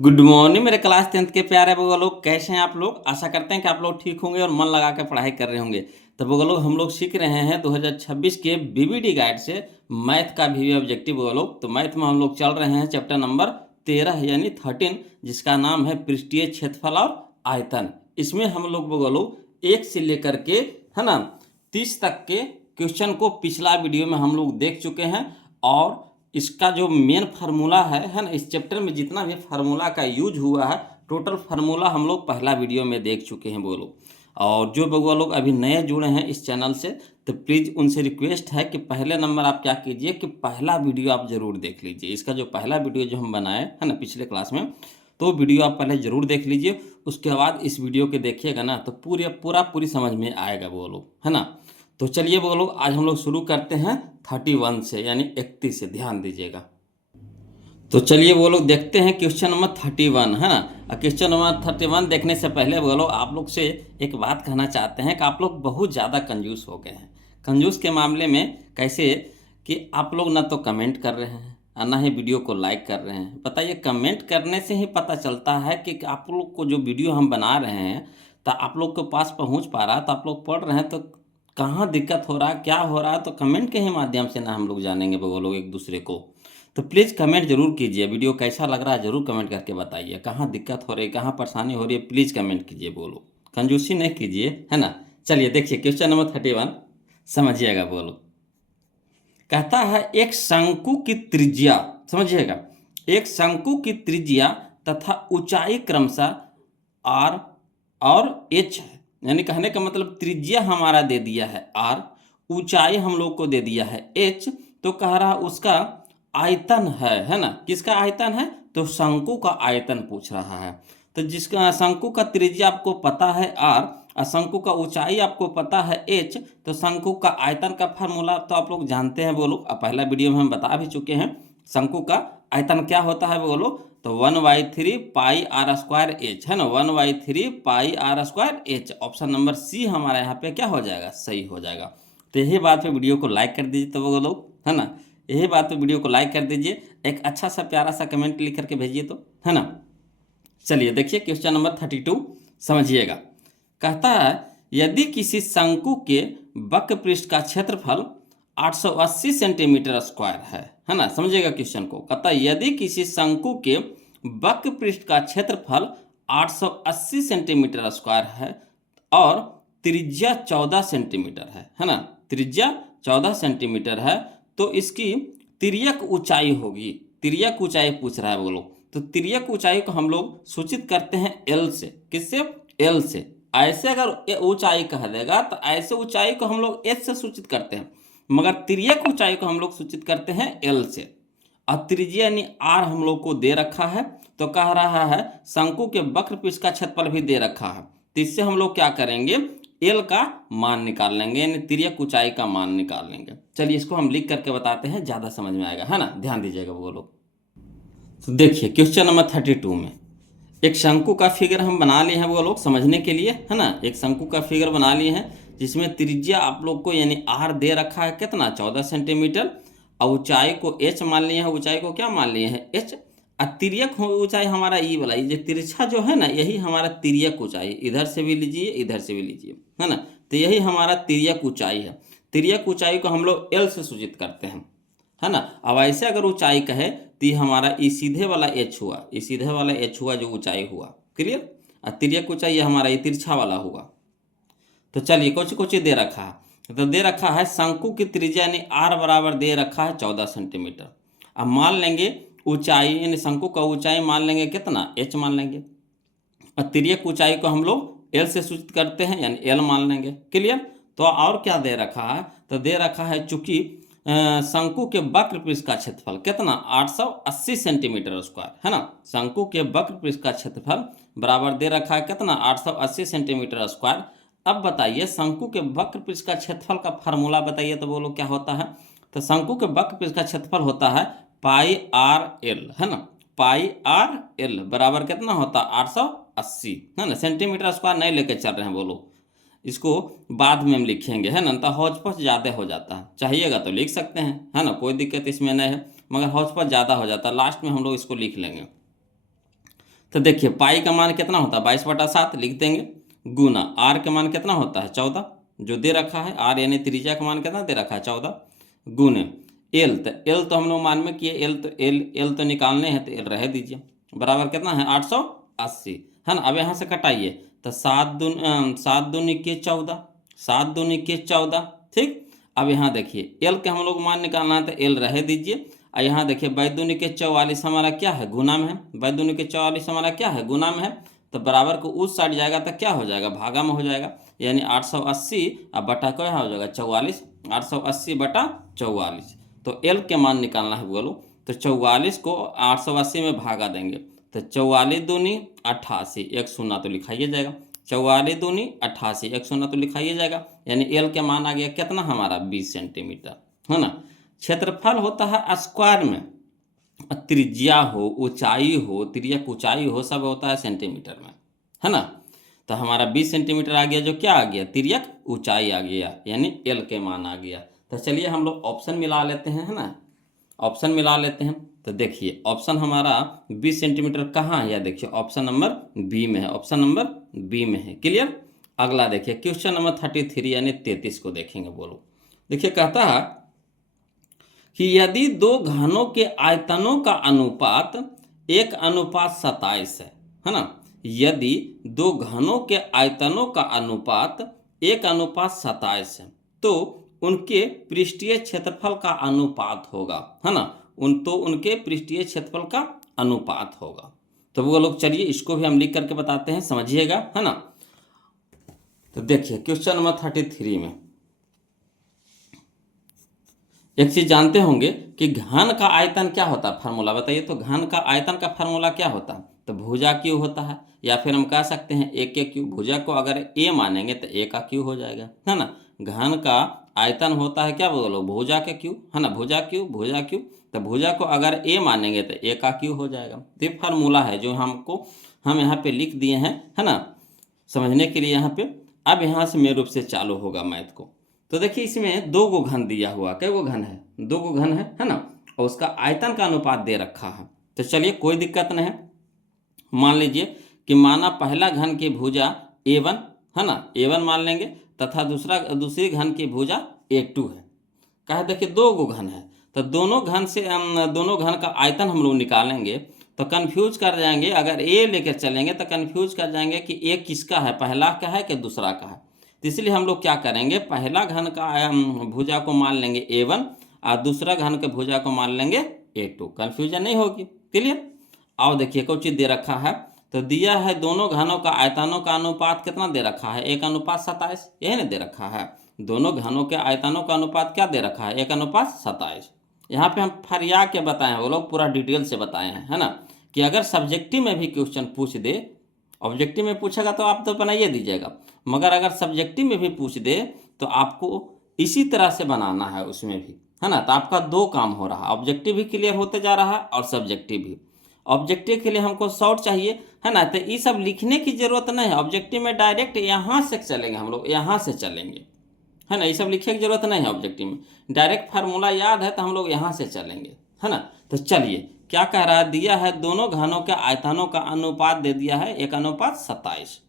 Good morning मेरे class 10th के प्यारे बउआ लोग, कैसे हैं आप लोग। आशा करते हैं कि आप लोग ठीक होंगे और मन लगा के पढ़ाई कर रहे होंगे। तो बउआ लोग, हम लोग सीख रहे हैं 2026 के बीबीडी गाइड से मैथ का भी ऑब्जेक्टिव बउआ लोग। तो मैथ में हम लोग चल रहे हैं चैप्टर नंबर 13 यानी 13, जिसका नाम है पृष्ठीय क्षेत्रफल और आयतन। इसमें हम लोग बउआ लोग 1 से लेकर के है ना 30 तक के क्वेश्चन को पिछला वीडियो में हम लोग देख चुके हैं। और इसका जो मेन फार्मूला है ना, इस चैप्टर में जितना भी फार्मूला का यूज हुआ है, टोटल फार्मूला हम लोग पहला वीडियो में देख चुके हैं वो लोग। और जो बउआ लोग अभी नए जुड़े हैं इस चैनल से, तो प्लीज़ उनसे रिक्वेस्ट है कि पहले नंबर आप क्या कीजिए कि पहला वीडियो आप ज़रूर देख लीजिए। इसका जो पहला वीडियो जो हम बनाए है ना पिछले क्लास में, तो वीडियो आप पहले ज़रूर देख लीजिए। उसके बाद इस वीडियो के देखिएगा ना, तो पूरी समझ में आएगा वो लोग, है ना। तो चलिए वो लोग, आज हम लोग शुरू करते हैं 31 से यानी 31 से, ध्यान दीजिएगा। तो चलिए वो लोग देखते हैं क्वेश्चन नंबर 31, है ना। क्वेश्चन नंबर 31 देखने से पहले वो लोग आप लोग से एक बात कहना चाहते हैं कि आप लोग बहुत ज़्यादा कंजूस हो गए हैं। कंजूस के मामले में कैसे कि आप लोग ना तो कमेंट कर रहे हैं और ना ही वीडियो को लाइक कर रहे हैं। बताइए, कमेंट करने से ही पता चलता है कि आप लोग को जो वीडियो हम बना रहे हैं तो आप लोग के पास पहुंच पा रहा, तो आप लोग पढ़ रहे हैं, तो कहाँ दिक्कत हो रहा, क्या हो रहा, तो कमेंट के ही माध्यम से ना हम लोग जानेंगे वो लोग एक दूसरे को। तो प्लीज़ कमेंट जरूर कीजिए, वीडियो कैसा लग रहा है ज़रूर कमेंट करके बताइए। कहाँ दिक्कत हो रही है, कहाँ परेशानी हो रही है, प्लीज़ कमेंट कीजिए। बोलो, कंजूसी नहीं कीजिए, है ना। चलिए देखिए क्वेश्चन नंबर 31, समझिएगा। बोलो, कहता है एक शंकु की त्रिज्या, समझिएगा, एक शंकु की त्रिज्या तथा ऊंचाई क्रमशः आर और एच है। यानी कहने का मतलब त्रिज्या हमारा दे दिया है आर, ऊंचाई हम लोग को दे दिया है एच। तो कह रहा उसका आयतन है ना। किसका आयतन है? तो शंकु का आयतन पूछ रहा है। तो जिसका शंकु का त्रिज्या आपको पता है आर और शंकु का ऊंचाई आपको पता है एच, तो शंकु का आयतन का फार्मूला तो आप लोग जानते हैं वो लोग। पहला वीडियो में हम बता भी चुके हैं शंकु का आयतन क्या होता है वो लोग। तो 1/3 पाई आर स्क्वायर एच, है ना। 1/3 pi r square h, option number C हमारा यहाँ पे क्या हो जाएगा, सही हो जाएगा। तो यही बात पे वीडियो को लाइक कर दीजिए तो वो लोग, है ना। यही बात पे वीडियो को लाइक कर दीजिए, एक अच्छा सा प्यारा सा कमेंट लिख करके भेजिए, तो है ना। चलिए देखिए क्वेश्चन नंबर 32, समझिएगा। कहता है यदि किसी शंकु के वक्र पृष्ठ का क्षेत्रफल 880 सेंटीमीटर स्क्वायर है ना। समझिएगा क्वेश्चन को। कहता है यदि किसी शंकु के वक्र पृष्ठ का क्षेत्रफल 880 सेंटीमीटर स्क्वायर है और त्रिज्या 14 सेंटीमीटर है ना। त्रिज्या 14 सेंटीमीटर है, तो इसकी तिर्यक ऊंचाई होगी। तिर्यक ऊंचाई पूछ रहा है वो लोग। तो तिर्यक ऊंचाई को हम लोग सूचित करते हैं एल से। किससे? एल से। ऐसे अगर ऊंचाई कह देगा तो ऐसे ऊंचाई को हम लोग एच से सूचित करते हैं, मगर तिर्यक ऊंचाई को हम लोग सूचित करते हैं एल से। और त्रिज्या यानी आर हम लोग को दे रखा है, तो कह रहा है शंकु के वक्र पृष्ठ का क्षेत्रफल भी दे रखा है। तो इससे हम लोग क्या करेंगे, एल का मान निकाल लेंगे, यानी तिर्यक ऊंचाई का मान निकाल लेंगे। चलिए इसको हम लिख करके बताते हैं, ज़्यादा समझ में आएगा, है ना। ध्यान दीजिएगा वो लोग। तो देखिए क्वेश्चन नंबर 32 में एक शंकु का फिगर हम बना लिए हैं वो लोग समझने के लिए, है ना। एक शंकु का फिगर बना लिए हैं जिसमें त्रिज्या आप लोग को यानी आर दे रखा है कितना, 14 सेंटीमीटर। और ऊंचाई को एच मान लिए हैं, ऊंचाई को क्या मान लिए हैं, एच। और तिर्यक ऊंचाई हमारा ई वाला, ये तिरछा जो है ना, यही हमारा तिर्यक ऊंचाई। इधर से भी लीजिए, इधर से भी लीजिए, है ना। तो यही हमारा तिर्यक ऊंचाई है। तिर्यक ऊंचाई को हम लोग एल से सूचित करते हैं, है ना। अब ऐसे अगर ऊंचाई कहे तो ये हमारा ई सीधे वाला एच हुआ, ये सीधे वाला एच हुआ जो ऊंचाई हुआ, क्लियर। और तिर्यक ऊंचाई ये हमारा ये तिरछा वाला हुआ। तो चलिए कुछ कुछ दे रखा है, तो दे रखा है शंकु की त्रिज्या यानी आर बराबर दे रखा है 14 सेंटीमीटर। अब मान लेंगे ऊंचाई यानी शंकु का ऊंचाई मान लेंगे कितना, एच मान लेंगे। और तिर्यक ऊंचाई को हम लोग एल से सूचित करते हैं यानी एल मान लेंगे, क्लियर। तो और क्या दे रखा है, तो दे रखा है चूंकि शंकु के वक्र पृष्ठ का क्षेत्रफल कितना, 880 सेंटीमीटर स्क्वायर, है ना। शंकु के वक्र पृष्ठ का क्षेत्रफल बराबर दे रखा है कितना, 880 सेंटीमीटर स्क्वायर। अब बताइए शंकु के वक्र पृष्ठ का क्षेत्रफल का फार्मूला बताइए तो बोलो क्या होता है। तो शंकु के वक्र पृष्ठ का क्षेत्रफल होता है पाई आर एल, है ना। पाई आर एल बराबर कितना होता है, 880, है ना। सेंटीमीटर स्क्वायर नहीं लेके चल रहे हैं बोलो, इसको बाद में हम लिखेंगे, है ना। तो हौच पौच ज़्यादा हो जाता है, चाहिएगा तो लिख सकते हैं, है ना, कोई दिक्कत इसमें नहीं है, मगर हौच पौच ज़्यादा हो जाता है, लास्ट में हम लोग इसको लिख लेंगे। तो देखिए पाई का मान कितना होता है 22/7 लिख देंगे, गुना आर का मान कितना होता है 14 जो दे रखा है, आर यानी त्रिज्या का मान कितना दे रखा है 14, गुने एल, तो एल तो हम लोग मान में किए, एल तो एल तो निकालने हैं तो एल रह दीजिए, बराबर कितना है 880 है ना। अब यहाँ से कटाइए तो 7×2 = 14, ठीक। अब यहाँ देखिए एल के हम लोग मान निकालना है तो एल रह दीजिए, और यहाँ देखिए 22×44 हमारा क्या है गुना में है, 22×44 हमारा क्या है गुना में है, तो बराबर को उस साइड जाएगा तो क्या हो जाएगा भागा में हो जाएगा, यानी 880 अब बटा क्या हो जाएगा 44, 880/44। तो एल के मान निकालना है बोलो, तो 44 को 880 में भागा देंगे तो 44×2 = 88, एक शून्य तो लिखाइए जाएगा, 44×2 = 88, एक शून्य तो लिखाइए जाएगा, यानी एल के मान आ गया कितना हमारा 20 सेंटीमीटर, है ना। क्षेत्रफल होता है स्क्वायर में, त्रिज्या हो ऊंचाई हो, तिर्यक ऊंचाई हो, सब होता है सेंटीमीटर में, है ना। तो हमारा 20 सेंटीमीटर आ गया, जो क्या आ गया तिर्यक ऊंचाई आ गया, यानी एल के मान आ गया। तो चलिए हम लोग ऑप्शन मिला लेते हैं, है ना, ऑप्शन मिला लेते हैं। तो देखिए ऑप्शन हमारा 20 सेंटीमीटर कहाँ है, या देखिए ऑप्शन नंबर बी में है, ऑप्शन नंबर बी में है, क्लियर। अगला देखिए क्वेश्चन नंबर 33 यानी 33 को देखेंगे, बोलो। देखिए कहता है कि यदि दो घनों के आयतनों का अनुपात 1:27 है ना, यदि दो घनों के आयतनों का अनुपात 1:27 है तो उनके पृष्ठीय क्षेत्रफल का अनुपात होगा, है ना, उनके पृष्ठीय क्षेत्रफल का अनुपात होगा। तो वो लोग चलिए इसको भी हम लिख करके बताते हैं, समझिएगा, है ना। तो देखिए क्वेश्चन नंबर 33 में एक चीज जानते होंगे कि घन का आयतन क्या होता है, फार्मूला बताइए। तो घन का आयतन का फार्मूला क्या होता है, तो भुजा क्यू होता है, या फिर हम कह सकते हैं ए के क्यू। भुजा को अगर ए मानेंगे तो ए का क्यू हो जाएगा, है ना। घन का आयतन होता है क्या बोलो भुजा के क्यू, है ना, भुजा क्यू। तो भुजा को अगर ए मानेंगे तो ए का क्यू हो जाएगा। तो ये फार्मूला है जो हम यहाँ पे लिख दिए हैं, है ना, समझने के लिए यहाँ पे। अब यहाँ से मेन रूप से चालू होगा मैथ को। तो देखिए इसमें 2 गो घन दिया हुआ, कई गो घन है 2 गो घन है ना, और उसका आयतन का अनुपात दे रखा है। तो चलिए कोई दिक्कत नहीं है, मान लीजिए कि माना पहला घन की भुजा A1 है ना, A1 मान लेंगे, तथा दूसरी घन की भुजा A2 है। कहा देखिए 2 गो घन है, तो दोनों घन का आयतन हम लोग निकालेंगे तो कंफ्यूज कर जाएंगे। अगर ए लेकर चलेंगे तो कंफ्यूज कर जाएंगे कि ए किसका है, पहला का है कि दूसरा का है। तो इसलिए हम लोग क्या करेंगे, पहला घन का भुजा को मान लेंगे A1 और दूसरा घन के भुजा को मान लेंगे A2, कंफ्यूजन नहीं होगी, क्लियर। आओ देखिए कोई चीज़ दे रखा है, तो दिया है दोनों घनों का आयतनों का अनुपात कितना दे रखा है 1:27, यही ना दे रखा है। दोनों घनों के आयतनों का अनुपात क्या दे रखा है 1:27। यहाँ पे हम फरिया के बताए हैं, वो लोग पूरा डिटेल से बताए हैं, है ना, कि अगर सब्जेक्टिव में भी क्वेश्चन पूछ दे, ऑब्जेक्टिव में पूछेगा तो आप तो बनाइए दीजिएगा, मगर अगर सब्जेक्टिव में भी पूछ दे तो आपको इसी तरह से बनाना है उसमें भी, है ना। तो आपका 2 काम हो रहा है, ऑब्जेक्टिव भी क्लियर होते जा रहा है और सब्जेक्टिव भी। ऑब्जेक्टिव के लिए हमको शॉर्ट चाहिए, है ना, तो ये सब लिखने की जरूरत नहीं है। ऑब्जेक्टिव में डायरेक्ट यहाँ से चलेंगे, हम लोग यहाँ से चलेंगे, है ना, ये सब लिखने की जरूरत नहीं है। ऑब्जेक्टिव में डायरेक्ट फार्मूला याद है तो हम लोग यहाँ से चलेंगे, है ना। तो चलिए क्या कह रहा है, दिया है दोनों घनों के आयतनों का अनुपात दे दिया है 1:27।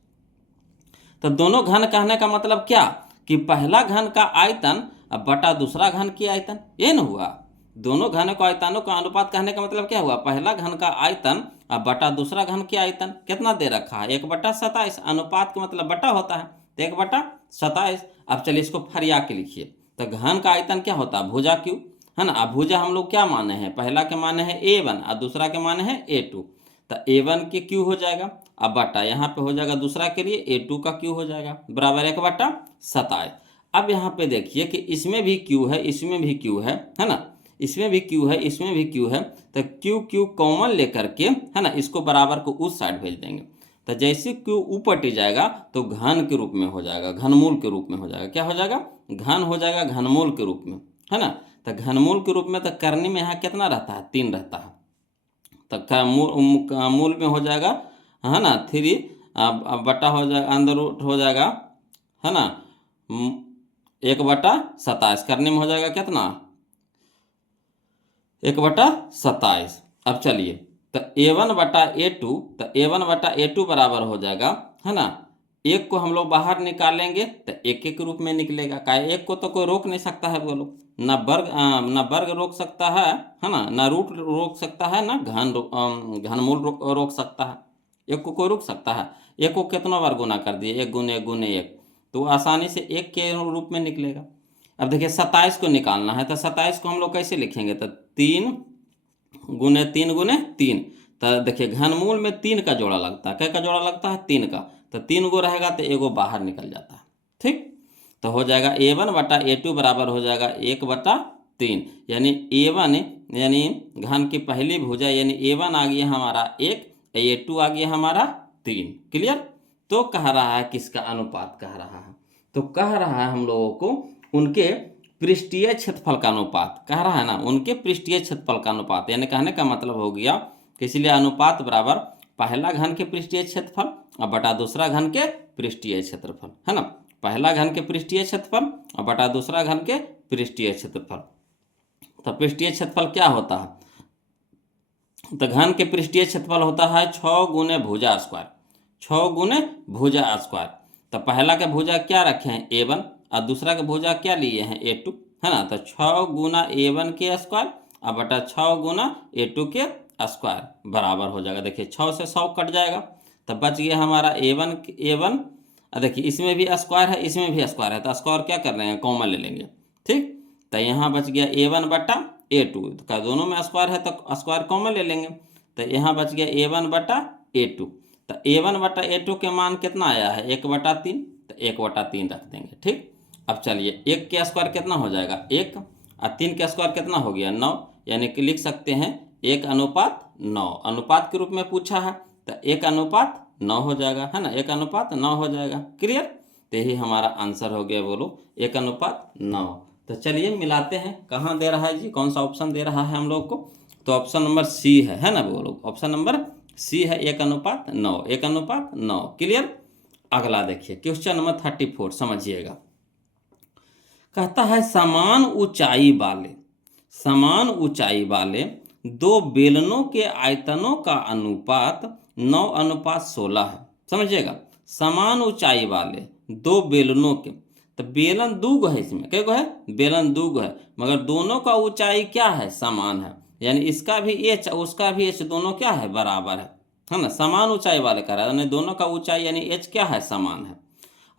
तो दोनों घन कहने का मतलब क्या, कि पहला घन का आयतन बटा दूसरा घन की आयतन, ये न हुआ। दोनों घन के आयतनों का अनुपात कहने का मतलब क्या हुआ, पहला घन का आयतन बटा दूसरा घन की आयतन कितना दे रखा है 1/27। अनुपात का मतलब बटा होता है, तो 1/27। अब चलिए इसको फरिया के लिखिए। तो घन का आयतन क्या होता है भुजा क्यू, है ना। अब भुजा हम लोग क्या माने हैं, पहला के माने हैं A1 और दूसरा के माने हैं A2। तो A1 के क्यू हो जाएगा, अब बटा यहाँ पे हो जाएगा दूसरा के लिए A2 का क्यू हो जाएगा, बराबर 1/27। अब यहाँ पे देखिए कि इसमें भी क्यू है, इसमें भी क्यू है ना, इसमें भी क्यू है, इसमें भी क्यू है। तो क्यू क्यू कॉमन लेकर के, है ना, इसको बराबर को उस साइड भेज देंगे। तो जैसे क्यू ऊपर टी जाएगा तो घन के रूप में हो जाएगा, घनमूल के रूप में हो जाएगा। क्या हो जाएगा, घन हो जाएगा घनमूल के रूप में, है ना। तो घनमूल के रूप में तो करनी में यहाँ कितना रहता है 3 रहता है, तो मूल में हो जाएगा, है ना 3 बटा हो जाएगा, अंदर रूट हो जाएगा, है ना 1/27। करने में हो जाएगा कितना 1/27। अब चलिए तो A1 बटा A2, तो A1 बटा A2 बराबर हो जाएगा, है ना, एक को हम लोग बाहर निकालेंगे तो एक के रूप में निकलेगा। का एक को तो कोई रोक नहीं सकता है बोलो, ना वर्ग रोक सकता है ना, ना रूट रोक सकता है, ना घनमूल रोक सकता है। एक को कोई रोक सकता है? एक को कितना बार गुना कर दिए, एक गुने एक गुने एक, तो आसानी से एक के रूप में निकलेगा। अब देखिए 27 को निकालना है, तो 27 को हम लोग कैसे लिखेंगे, तो 3 गुने 3 गुने 3। तो देखिए घनमूल में 3 का जोड़ा लगता है, क्या का जोड़ा लगता है, 3 का। तो 3 गो रहेगा तो एगो बाहर निकल जाता है, ठीक। तो हो जाएगा A1 बटा A2 बराबर हो जाएगा 1/3, यानी A1 यानी घन की पहली भुजा यानी A1 आ गया हमारा 1, A2 आ गया हमारा 3। क्लियर। तो कह रहा है किसका अनुपात कह रहा है, तो कह रहा है हम लोगों को उनके पृष्ठीय क्षेत्रफल का अनुपात कह रहा है ना, उनके पृष्ठीय क्षेत्रफल का अनुपात, यानी कहने का मतलब हो गया कि इसलिए अनुपात बराबर पहला घन के पृष्ठीय क्षेत्रफल और बटा दूसरा घन के पृष्ठीय क्षेत्रफल, है ना। पहला घन के पृष्ठीय क्षेत्रफल और बटा दूसरा घन के पृष्ठीय क्षेत्रफल। तो पृष्ठीय क्षेत्रफल क्या होता है, तो घन के पृष्ठीय क्षेत्रफल होता है 6 गुने भुजा स्क्वायर, 6 गुने भुजा स्क्वायर। तो पहला के भुजा क्या रखे हैं A1 और दूसरा के भुजा क्या लिए हैं A2, है ना। तो 6 गुना A1 के स्क्वायर और बटा 6 गुना A2 के स्क्वायर बराबर हो जाएगा। देखिए 6 से 100 कट जाएगा, तब बच गया हमारा A1। देखिए इसमें भी स्क्वायर है, इसमें भी स्क्वायर है, तो स्क्वायर क्या कर रहे हैं, कॉमन ले लेंगे, ठीक। तो यहाँ बच गया A1 बटा A2, तो क्या दोनों में स्क्वायर है तो स्क्वायर कॉमन ले लेंगे। तो यहाँ बच गया A1 बटा A2। तो A1 बटा A2 के मान कितना आया है, 1/3, तो 1/3 रख देंगे, ठीक। अब चलिए 1 के स्क्वायर कितना हो जाएगा 1, और 3 के स्क्वायर कितना हो गया 9, यानी कि लिख सकते हैं 1:9। अनुपात के रूप में पूछा है तो 1:9 हो जाएगा, है ना, 1:9 हो जाएगा। क्लियर। तो यही हमारा आंसर हो गया, बोलो 1:9। तो चलिए मिलाते हैं, कहाँ दे रहा है जी, कौन सा ऑप्शन दे रहा है हम लोग को, तो ऑप्शन नंबर सी है ना बोलो, ऑप्शन नंबर सी है 1:9, 1:9। क्लियर। अगला देखिए क्वेश्चन नंबर 34, समझिएगा। कहता है समान ऊंचाई वाले दो बेलनों के आयतनों का अनुपात 9:16 है। समझिएगा, समान ऊंचाई वाले दो बेलनों के, तो बेलन दो गो है, इसमें क्या गो है, बेलन दो गो है, मगर दोनों का ऊंचाई क्या है, समान है, यानी इसका भी एच उसका भी एच दोनों क्या है, बराबर है ना। समान ऊंचाई वाले कह रहा है, यानी दोनों का ऊंचाई यानी एच क्या है, समान है।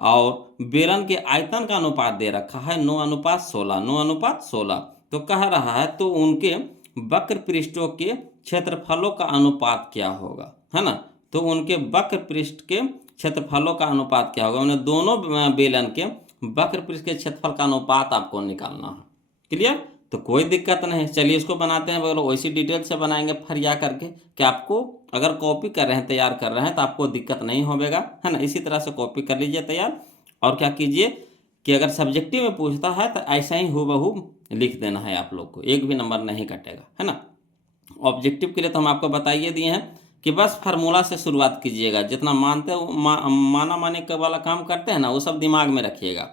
और बेलन के आयतन का अनुपात दे रखा है 9:16, 9:16। तो कह रहा है तो उनके वक्र पृष्ठों के क्षेत्रफलों का अनुपात क्या होगा, है ना। तो उनके वक्र पृष्ठ के क्षेत्रफलों का अनुपात क्या होगा, उन्हें दोनों बेलन के वक्र पृष्ठ के क्षेत्रफल का अनुपात आपको निकालना है। क्लियर। तो कोई दिक्कत नहीं, चलिए इसको बनाते हैं, बोलो वैसी डिटेल से बनाएंगे फरिया करके, कि आपको अगर कॉपी कर रहे हैं, तैयार कर रहे हैं, तो आपको दिक्कत नहीं होगा, है ना। इसी तरह से कॉपी कर लीजिए तैयार, और क्या कीजिए कि अगर सब्जेक्टिव में पूछता है तो ऐसा ही हूबहू लिख देना है आप लोग को, एक भी नंबर नहीं कटेगा, है ना। ऑब्जेक्टिव के लिए तो हम आपको बताइए दिए हैं कि बस फार्मूला से शुरुआत कीजिएगा, जितना मानते हो माना माने के वाला काम करते हैं ना, वो सब दिमाग में रखिएगा,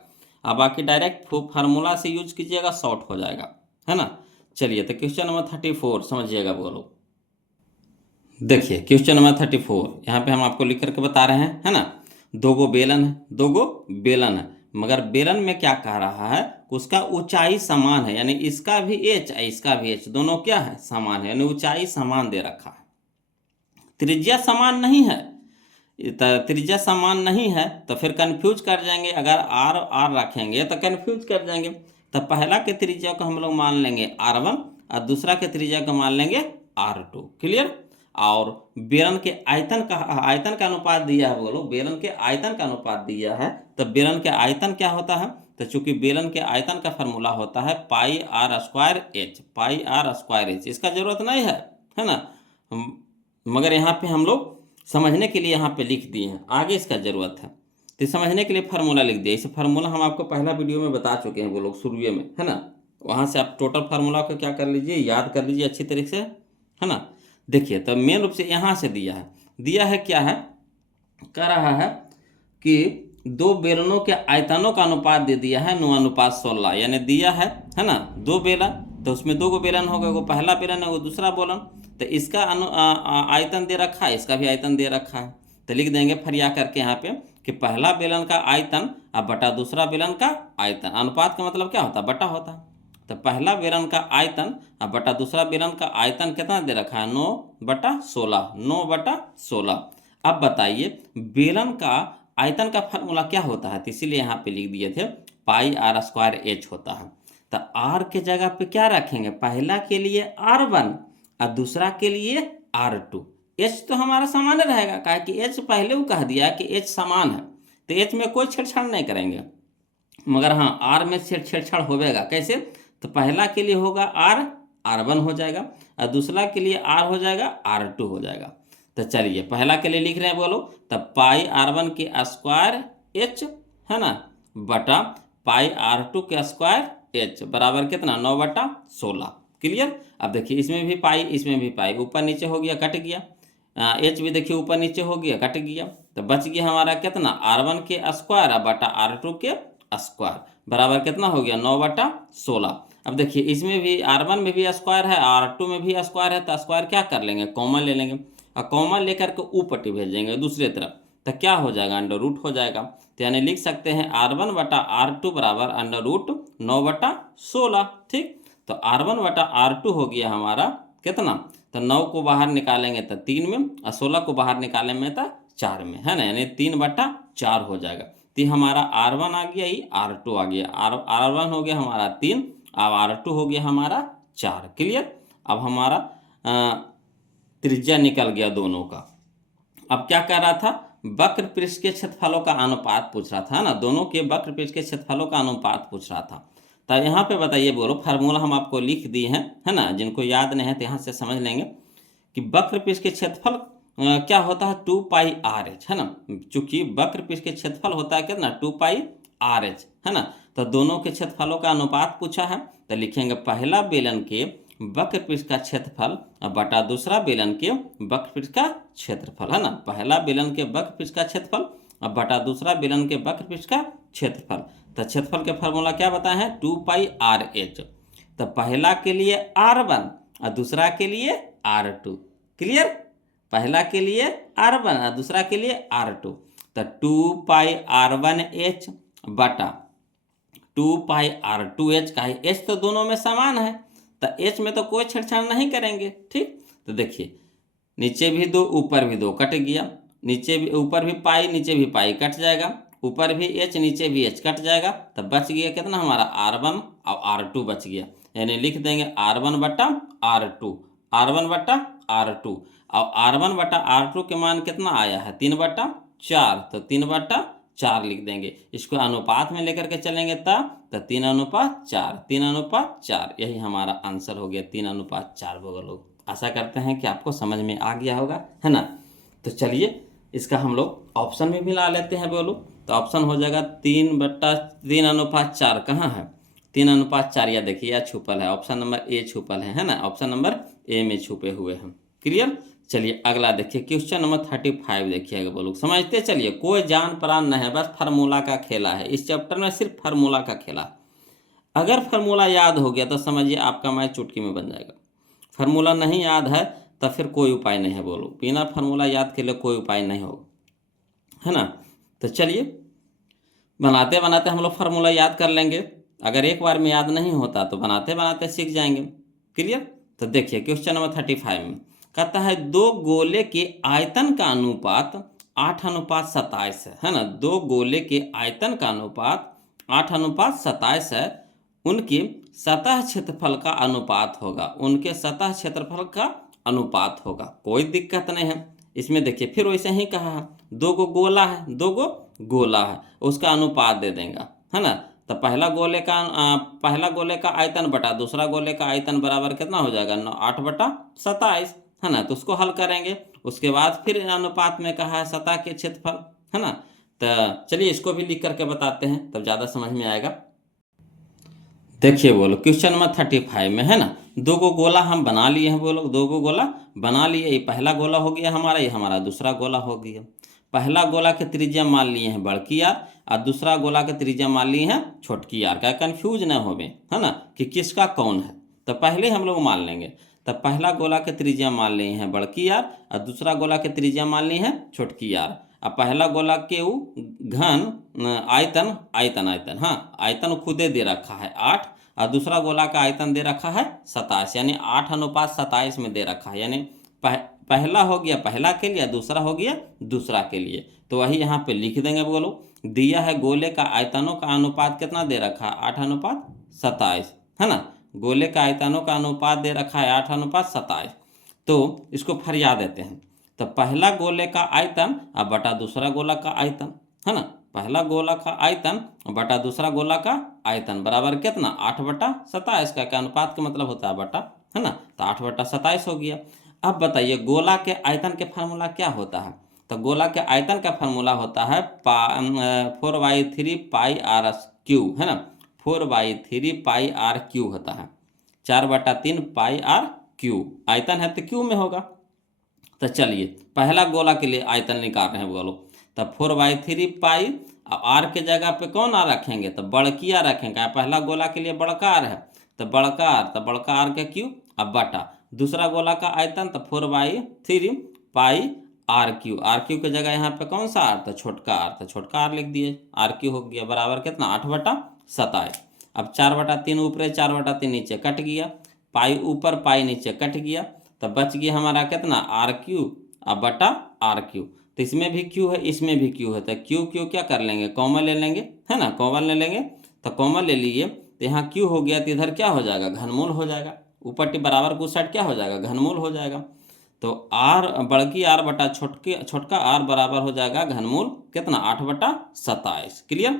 अब बाकी डायरेक्ट फार्मूला से यूज कीजिएगा, शॉर्ट हो जाएगा, है ना। चलिए तो क्वेश्चन नंबर 34 समझिएगा, बोलो। देखिए क्वेश्चन नंबर 34 यहाँ पे हम आपको लिख करके बता रहे हैं, है ना। दो गो बेलन है, मगर बेलन में क्या कह रहा है, उसका ऊंचाई समान है, यानी इसका भी एच इसका भी एच दोनों क्या है, समान है, यानी ऊंचाई समान दे रखा है। त्रिज्या समान नहीं है, त्रिज्या समान नहीं है तो फिर कंफ्यूज कर जाएंगे, अगर आर रखेंगे तो कंफ्यूज कर जाएंगे। तो पहला के त्रिज्या को हम लोग मान लेंगे R1 और दूसरा के त्रिज्या को मान लेंगे R2। क्लियर। और बेलन के आयतन का अनुपात दिया है, बोलो बेलन के आयतन का अनुपात दिया है, तो बेलन के आयतन क्या होता है, तो चूंकि बेलन के आयतन का फार्मूला होता है πr²h, πr²h, इसका जरूरत नहीं है ना, मगर यहाँ पे हम लोग समझने के लिए यहाँ पे लिख दिए हैं, आगे इसका ज़रूरत है, तो समझने के लिए फार्मूला लिख दिया। इसे फार्मूला हम आपको पहला वीडियो में बता चुके हैं, वो लोग शुरू में, है ना, वहाँ से आप टोटल फार्मूला को क्या कर लीजिए, याद कर लीजिए अच्छी तरीके से, है ना। देखिए तो मेन रूप से यहाँ से दिया है क्या है, कह रहा है कि दो बेलनों के आयतनों का अनुपात दे दिया है 9:16, यानी दिया है ना, दो बेलन, तो उसमें दो गो बेलन होगा, वो पहला बेलन है वो दूसरा बेलन, तो इसका आयतन दे रखा है, इसका भी आयतन दे रखा है। तो लिख देंगे फरिया करके यहाँ पे कि पहला बेलन का आयतन अब बटा दूसरा बेलन का आयतन। अनुपात का मतलब क्या होता है? बटा होता है। तो पहला बेलन का आयतन अब बटा दूसरा बेलन का आयतन कितना दे रखा है? 9/16, 9/16। अब बताइए बेलन का आयतन का फार्मूला क्या होता है? तो इसीलिए यहाँ पे लिख दिए थे πr² होता है। तो r के जगह पे क्या रखेंगे? पहला के लिए r1 और दूसरा के लिए r2। h तो हमारा सामान्य रहेगा, कहा कि h पहले वो कह दिया कि h समान है, तो h में कोई छेड़छाड़ नहीं करेंगे। मगर हाँ r में छेड़छाड़ होगा। कैसे? तो पहला के लिए होगा r1 हो जाएगा और दूसरा के लिए r हो जाएगा r2 हो जाएगा। तो चलिए पहला के लिए लिख रहे हैं, बोलो। तब πr1 के स्क्वायर h है ना बटा πr2 के स्क्वायर h बराबर कितना? 9/16। क्लियर? अब देखिए इसमें भी पाई, इसमें भी पाई, ऊपर नीचे हो गया, कट गया। h भी देखिए ऊपर नीचे हो गया, कट गया। तो बच गया हमारा कितना? r1 के स्क्वायर बटा r2 के स्क्वायर बराबर कितना हो गया? 9/16। अब देखिए इसमें भी r1 में भी स्क्वायर है, r2 में भी स्क्वायर है, तो स्क्वायर क्या कर लेंगे? कॉमन ले लेंगे और कॉमन लेकर के ऊपर भेज देंगे दूसरे तरफ, तो क्या हो जाएगा? अंडर रूट हो जाएगा। तो यानी लिख सकते हैं r1/r2 बराबर √9/16। ठीक, तो r1/r2 हो गया हमारा कितना? तो 9 को बाहर निकालेंगे तो 3 में और 16 को बाहर निकालेंगे तो 4 में, है ना, यानी 3/4 हो जाएगा। तो हमारा r1 आ गया, ये r2 आ गया, r1 हो गया हमारा 3, अब r2 हो गया हमारा 4। क्लियर? अब हमारा त्रिज्या निकल गया दोनों का। अब क्या कर रहा था? वक्र पृष्ठ के क्षेत्रफलों का अनुपात पूछ रहा था ना, दोनों के वक्र पृष्ठ के क्षेत्रफलों का अनुपात पूछ रहा था। तो यहाँ पे बताइए, बोलो, फार्मूला हम आपको लिख दिए हैं, है ना, जिनको याद नहीं है तो यहाँ से समझ लेंगे कि वक्र पृष्ठ के क्षेत्रफल क्या होता है? 2πrh, है ना। चूंकि वक्र पृष्ठ के क्षेत्रफल होता है कितना? 2πrh, है ना। तो दोनों के क्षेत्रफलों का अनुपात पूछा है, तो लिखेंगे पहला बेलन के वक्र पृष्ठ का क्षेत्रफल बटा दूसरा बेलन के वक्र पृष्ठ का क्षेत्रफल, है ना। पहला बेलन के वक्र पृष्ठ का क्षेत्रफल बटा दूसरा बेलन के वक्र पृष्ठ का क्षेत्रफल। तो क्षेत्रफल के फार्मूला क्या बताए हैं? 2πrh। तो पहला के लिए r1 और दूसरा के लिए r2। क्लियर? पहला के लिए r1 और दूसरा के लिए r2। तो 2πr1h बटा 2πr2h का ही h तो दोनों में समान है, तो h में तो कोई छेड़छाड़ नहीं करेंगे। ठीक, तो देखिए नीचे भी 2 ऊपर भी 2 कट गया, नीचे भी ऊपर भी पाई नीचे भी पाई कट जाएगा, ऊपर भी h नीचे भी h कट जाएगा, तो बच गया कितना हमारा? r1 और r2 बच गया। यानी लिख देंगे r1/r2, r1/r2, और r1/r2 के मान कितना आया है? 3/4, तो 3/4 लिख देंगे। इसको अनुपात में लेकर के चलेंगे तब तो 3:4, 3:4, यही हमारा आंसर हो गया, 3:4। वो लोग आशा करते हैं कि आपको समझ में आ गया होगा, है ना। तो चलिए इसका हम लोग ऑप्शन में भी ला लेते हैं, बोलो। तो ऑप्शन हो जाएगा 3/4 कहाँ है? 3:4 या देखिए या छुपल है, ऑप्शन नंबर ए छुपल है ना, ऑप्शन नंबर ए में छुपे हुए हैं। क्लियर? चलिए अगला देखिए, क्वेश्चन नंबर 35 देखिएगा, बोलो। समझते चलिए, कोई जान परान नहीं है, बस फार्मूला का खेला है। इस चैप्टर में सिर्फ फार्मूला का खेला। अगर फार्मूला याद हो गया तो समझिए आपका मैथ चुटकी में बन जाएगा। फार्मूला नहीं याद है तो फिर कोई उपाय नहीं है, बोलो। बिना फार्मूला याद के लिए कोई उपाय नहीं होगा, है ना। तो चलिए बनाते बनाते हम लोग फार्मूला याद कर लेंगे। अगर एक बार में याद नहीं होता तो बनाते बनाते सीख जाएंगे। क्लियर? तो देखिए क्वेश्चन नंबर 35 में कहता है 2 गोले के आयतन का अनुपात 8:27 है ना। 2 गोले के आयतन का अनुपात 8:27 है, उनके सतह क्षेत्रफल का अनुपात होगा, उनके सतह क्षेत्रफल का अनुपात होगा। कोई दिक्कत नहीं है इसमें। देखिए फिर वैसे ही कहा है, 2 गो गोला है, 2 गो गोला है, उसका अनुपात दे देंगे, है ना। तो पहला गोले का आयतन बटा दूसरा गोले का आयतन बराबर कितना हो जाएगा? 8/27, है ना। तो उसको हल करेंगे, उसके बाद फिर अनुपात में कहा है सतह के क्षेत्रफल, है ना। तो चलिए इसको भी लिख करके बताते हैं, तब ज़्यादा समझ में आएगा। देखिए बोलो क्वेश्चन नंबर 35 में, है ना, 2 गो गोला हम बना लिए हैं, बोलो। 2 गो गोला बना लिए, ये पहला गोला हो गया हमारा, ये हमारा दूसरा गोला हो गया। पहला गोला के त्रिज्या मान लिए हैं बड़की आर और दूसरा गोला के त्रिज्या मान लिए हैं छोटकी आर। क्या कंफ्यूज न हो, है ना, कि किसका कौन है। तो पहले हम लोग मान लेंगे। तो पहला गोला के त्रिज्या मान ली है बड़की आर और दूसरा गोला के त्रिज्या मान ली है छोटकी आर। अब पहला गोला के वो घन आयतन आयतन आयतन हाँ आयतन खुदे दे रखा है 8 और दूसरा गोला का आयतन दे रखा है 27, यानी 8:27 में दे रखा है। यानी पहला हो गया पहला के लिए, दूसरा हो गया दूसरा के लिए। तो वही यहाँ पे लिख देंगे। बोलो दिया है गोले का आयतनों का अनुपात कितना दे रखा है 8:27 है ना। गोले का आयतनों का अनुपात दे रखा है 8:27। तो इसको फरिया देते हैं। तो पहला गोले का आयतन अब बटा दूसरा गोला का आयतन है ना। पहला गोला का आयतन बटा दूसरा गोला का आयतन बराबर कितना 8/27 का क्या अनुपात का मतलब होता है बटा है ना। तो 8/27 हो गया। अब बताइए गोला के आयतन के फार्मूला क्या होता है। तो गोला के आयतन का फार्मूला होता है 4/3 पाई आर क्यू है ना। 4/3 पाई आर क्यू होता है। 4/3 पाई आर क्यू आयतन है तो क्यू में होगा। तो चलिए पहला गोला के लिए आयतन निकाल रहे हैं। बोलो तो 4/3 पाई आर के जगह पे कौन आर रखेंगे तो बड़की आर रखेंगे। पहला गोला के लिए बड़का आर है तो बड़का आर के क्यू अब बटा दूसरा गोला का आयतन तो 4/3 पाई आर क्यू के जगह यहाँ पे कौन सा आर तो छोटका आर लिख दिए। आर क्यू हो गया बराबर कितना 8/27। अब 4/3 ऊपर 4/3 नीचे कट गया, पाई ऊपर पाई नीचे कट गया, तो बच गया हमारा कितना आर क्यू अब बटा आर क्यू। तो इसमें भी क्यू है इसमें भी क्यू है तो क्यू क्या कर लेंगे कॉमन ले लेंगे है ना। कॉमन ले लेंगे तो कॉमन ले लिए तो यहाँ क्यू हो गया तो इधर क्या हो जाएगा घनमूल हो जाएगा। ऊपर टी बराबर कुछ साइड क्या हो जाएगा घनमूल हो जाएगा। तो आर बड़की आर बटा छोटका आर बराबर हो जाएगा घनमूल कितना 8/27। क्लियर।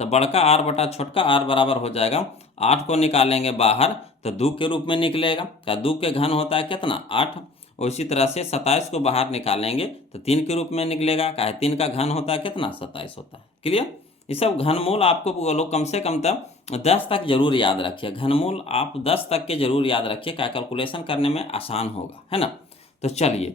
तो बड़का आर बटा छोटका आर बराबर हो जाएगा 8 को निकालेंगे बाहर तो 2 के रूप में निकलेगा। क्या 2 के घन होता है कितना 8। और इसी तरह से 27 को बाहर निकालेंगे तो 3 के रूप में निकलेगा। क्या 3 का घन होता है कितना 27 होता है। क्लियर। ये सब घनमूल आपको बोलो कम से कम तक 10 तक जरूर याद रखिए। घनमूल आप 10 तक के जरूर याद रखिए, क्या कैलकुलेशन करने में आसान होगा है ना। तो चलिए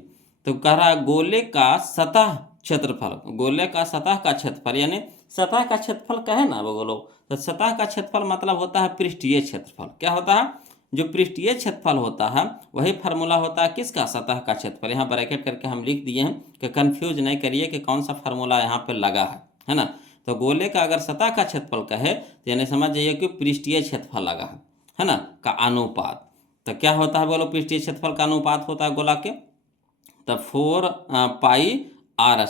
तो कह रहा है गोले का सतह क्षेत्रफल, गोले का सतह का क्षेत्रफल यानी सतह का क्षेत्रफल कहे ना बोलो। तो सतह का क्षेत्रफल मतलब होता है पृष्ठीय क्षेत्रफल। क्या होता है जो पृष्ठीय क्षेत्रफल होता है वही फार्मूला होता है किसका सतह का क्षेत्रफल। यहाँ ब्रैकेट करके हम लिख दिए हैं कि कंफ्यूज नहीं करिए कि कौन सा फार्मूला यहाँ पे लगा है ना। तो गोले का अगर सतह का क्षेत्रफल कहे तो यानी समझ जाइए कि पृष्ठीय क्षेत्रफल लगा है ना का अनुपात। तो क्या होता है बोलो पृष्ठीय क्षेत्रफल का अनुपात होता है गोला के तो 4 पाई आर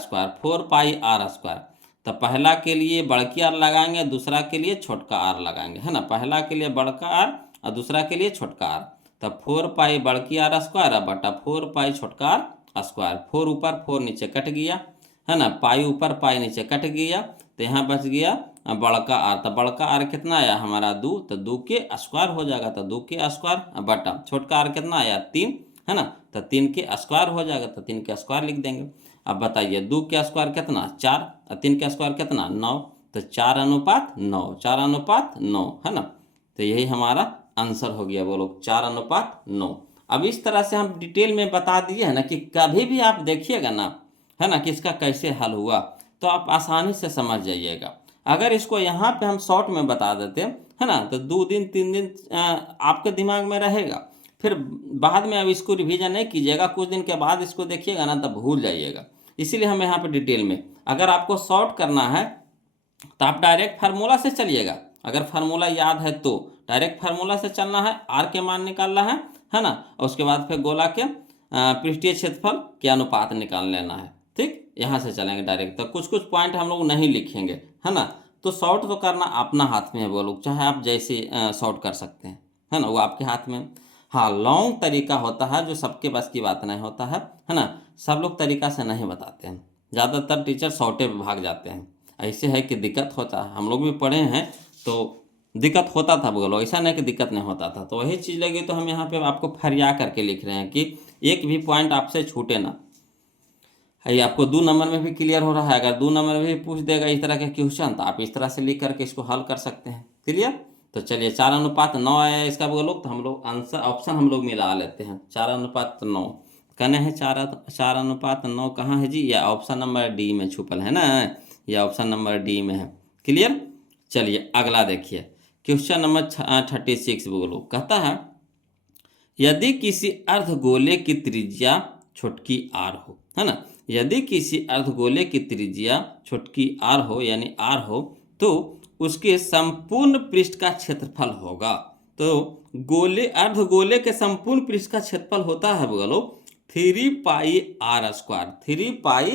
स्क्वायर। तो पहला के लिए बड़की आर लगाएंगे दूसरा के लिए छोटका आर लगाएंगे है ना। पहला के लिए बड़का आर और दूसरा के लिए छोटका आर। तो 4 पाई बड़की आर स्क्वायर बटा 4 पाई छोटका आर स्क्वायर। 4 ऊपर 4 नीचे कट गया है ना, पाई ऊपर पाई नीचे कट गया तो यहाँ बच गया बड़का आर। तो बड़का आर कितना आया हमारा 2 तो 2 के स्क्वायर हो जाएगा। तो 2 के स्क्वायर बटा छोटका आर कितना आया 3 है ना। तो 3 के स्क्वायर हो जाएगा तो 3 के स्क्वायर लिख देंगे। अब बताइए 2 के स्क्वायर कितना 4 और 3 के स्क्वायर कितना 9। तो 4:9 है ना। तो यही हमारा आंसर हो गया बोलो 4:9। अब इस तरह से हम डिटेल में बता दिए है ना कि कभी भी आप देखिएगा ना है ना कि इसका कैसे हल हुआ तो आप आसानी से समझ जाइएगा। अगर इसको यहाँ पे हम शॉर्ट में बता देते है ना तो 2 दिन 3 दिन आपके दिमाग में रहेगा। फिर बाद में अब इसको रिवीजन नहीं कीजिएगा, कुछ दिन के बाद इसको देखिएगा ना तब भूल जाइएगा। इसीलिए हम यहाँ पे डिटेल में अगर आपको शॉर्ट करना है तो आप डायरेक्ट फार्मूला से चलिएगा। अगर फार्मूला याद है तो डायरेक्ट फार्मूला से चलना है, आर के मान निकालना है ना। और उसके बाद फिर गोला के पृष्ठीय क्षेत्रफल के अनुपात निकाल लेना है। ठीक, यहाँ से चलेंगे डायरेक्ट। तो कुछ कुछ पॉइंट हम लोग नहीं लिखेंगे है ना। तो शॉर्ट तो करना अपना हाथ में है वो लोग, चाहे आप जैसे शॉर्ट कर सकते हैं है ना, वो आपके हाथ में। हाँ लॉन्ग तरीका होता है जो सबके बस की बात नहीं होता है ना। सब लोग तरीका से नहीं बताते हैं, ज़्यादातर टीचर शॉर्टे पे भाग जाते हैं। ऐसे है कि दिक्कत होता है, हम लोग भी पढ़े हैं तो दिक्कत होता था बोलो, ऐसा नहीं कि दिक्कत नहीं होता था। तो वही चीज़ लगी तो हम यहाँ पे आपको फरिया करके लिख रहे हैं कि एक भी पॉइंट आपसे छूटे ना। ये आपको 2 नंबर में भी क्लियर हो रहा है। अगर 2 नंबर में भी पूछ देगा इस तरह के क्वेश्चन तो आप इस तरह से लिख करके इसको हल कर सकते हैं। क्लियर। तो चलिए 4:9 आया इसका बोलो तो हम लोग आंसर ऑप्शन हम लोग मिला लेते हैं। 4:9 कहने हैं 4:9 कहाँ है जी, या ऑप्शन नंबर डी में छुपल है ना, या ऑप्शन नंबर डी में है। क्लियर। चलिए अगला देखिए क्वेश्चन नंबर 36 बोलो। कहता है यदि किसी अर्धगोले की त्रिज्या छोटकी r हो, है ना, यदि किसी अर्धगोले की त्रिज्या छोटकी r हो यानी r हो, तो उसके संपूर्ण पृष्ठ का क्षेत्रफल होगा। तो गोले अर्धगोले के संपूर्ण पृष्ठ का क्षेत्रफल होता है बोलो 3πr², 3πr²,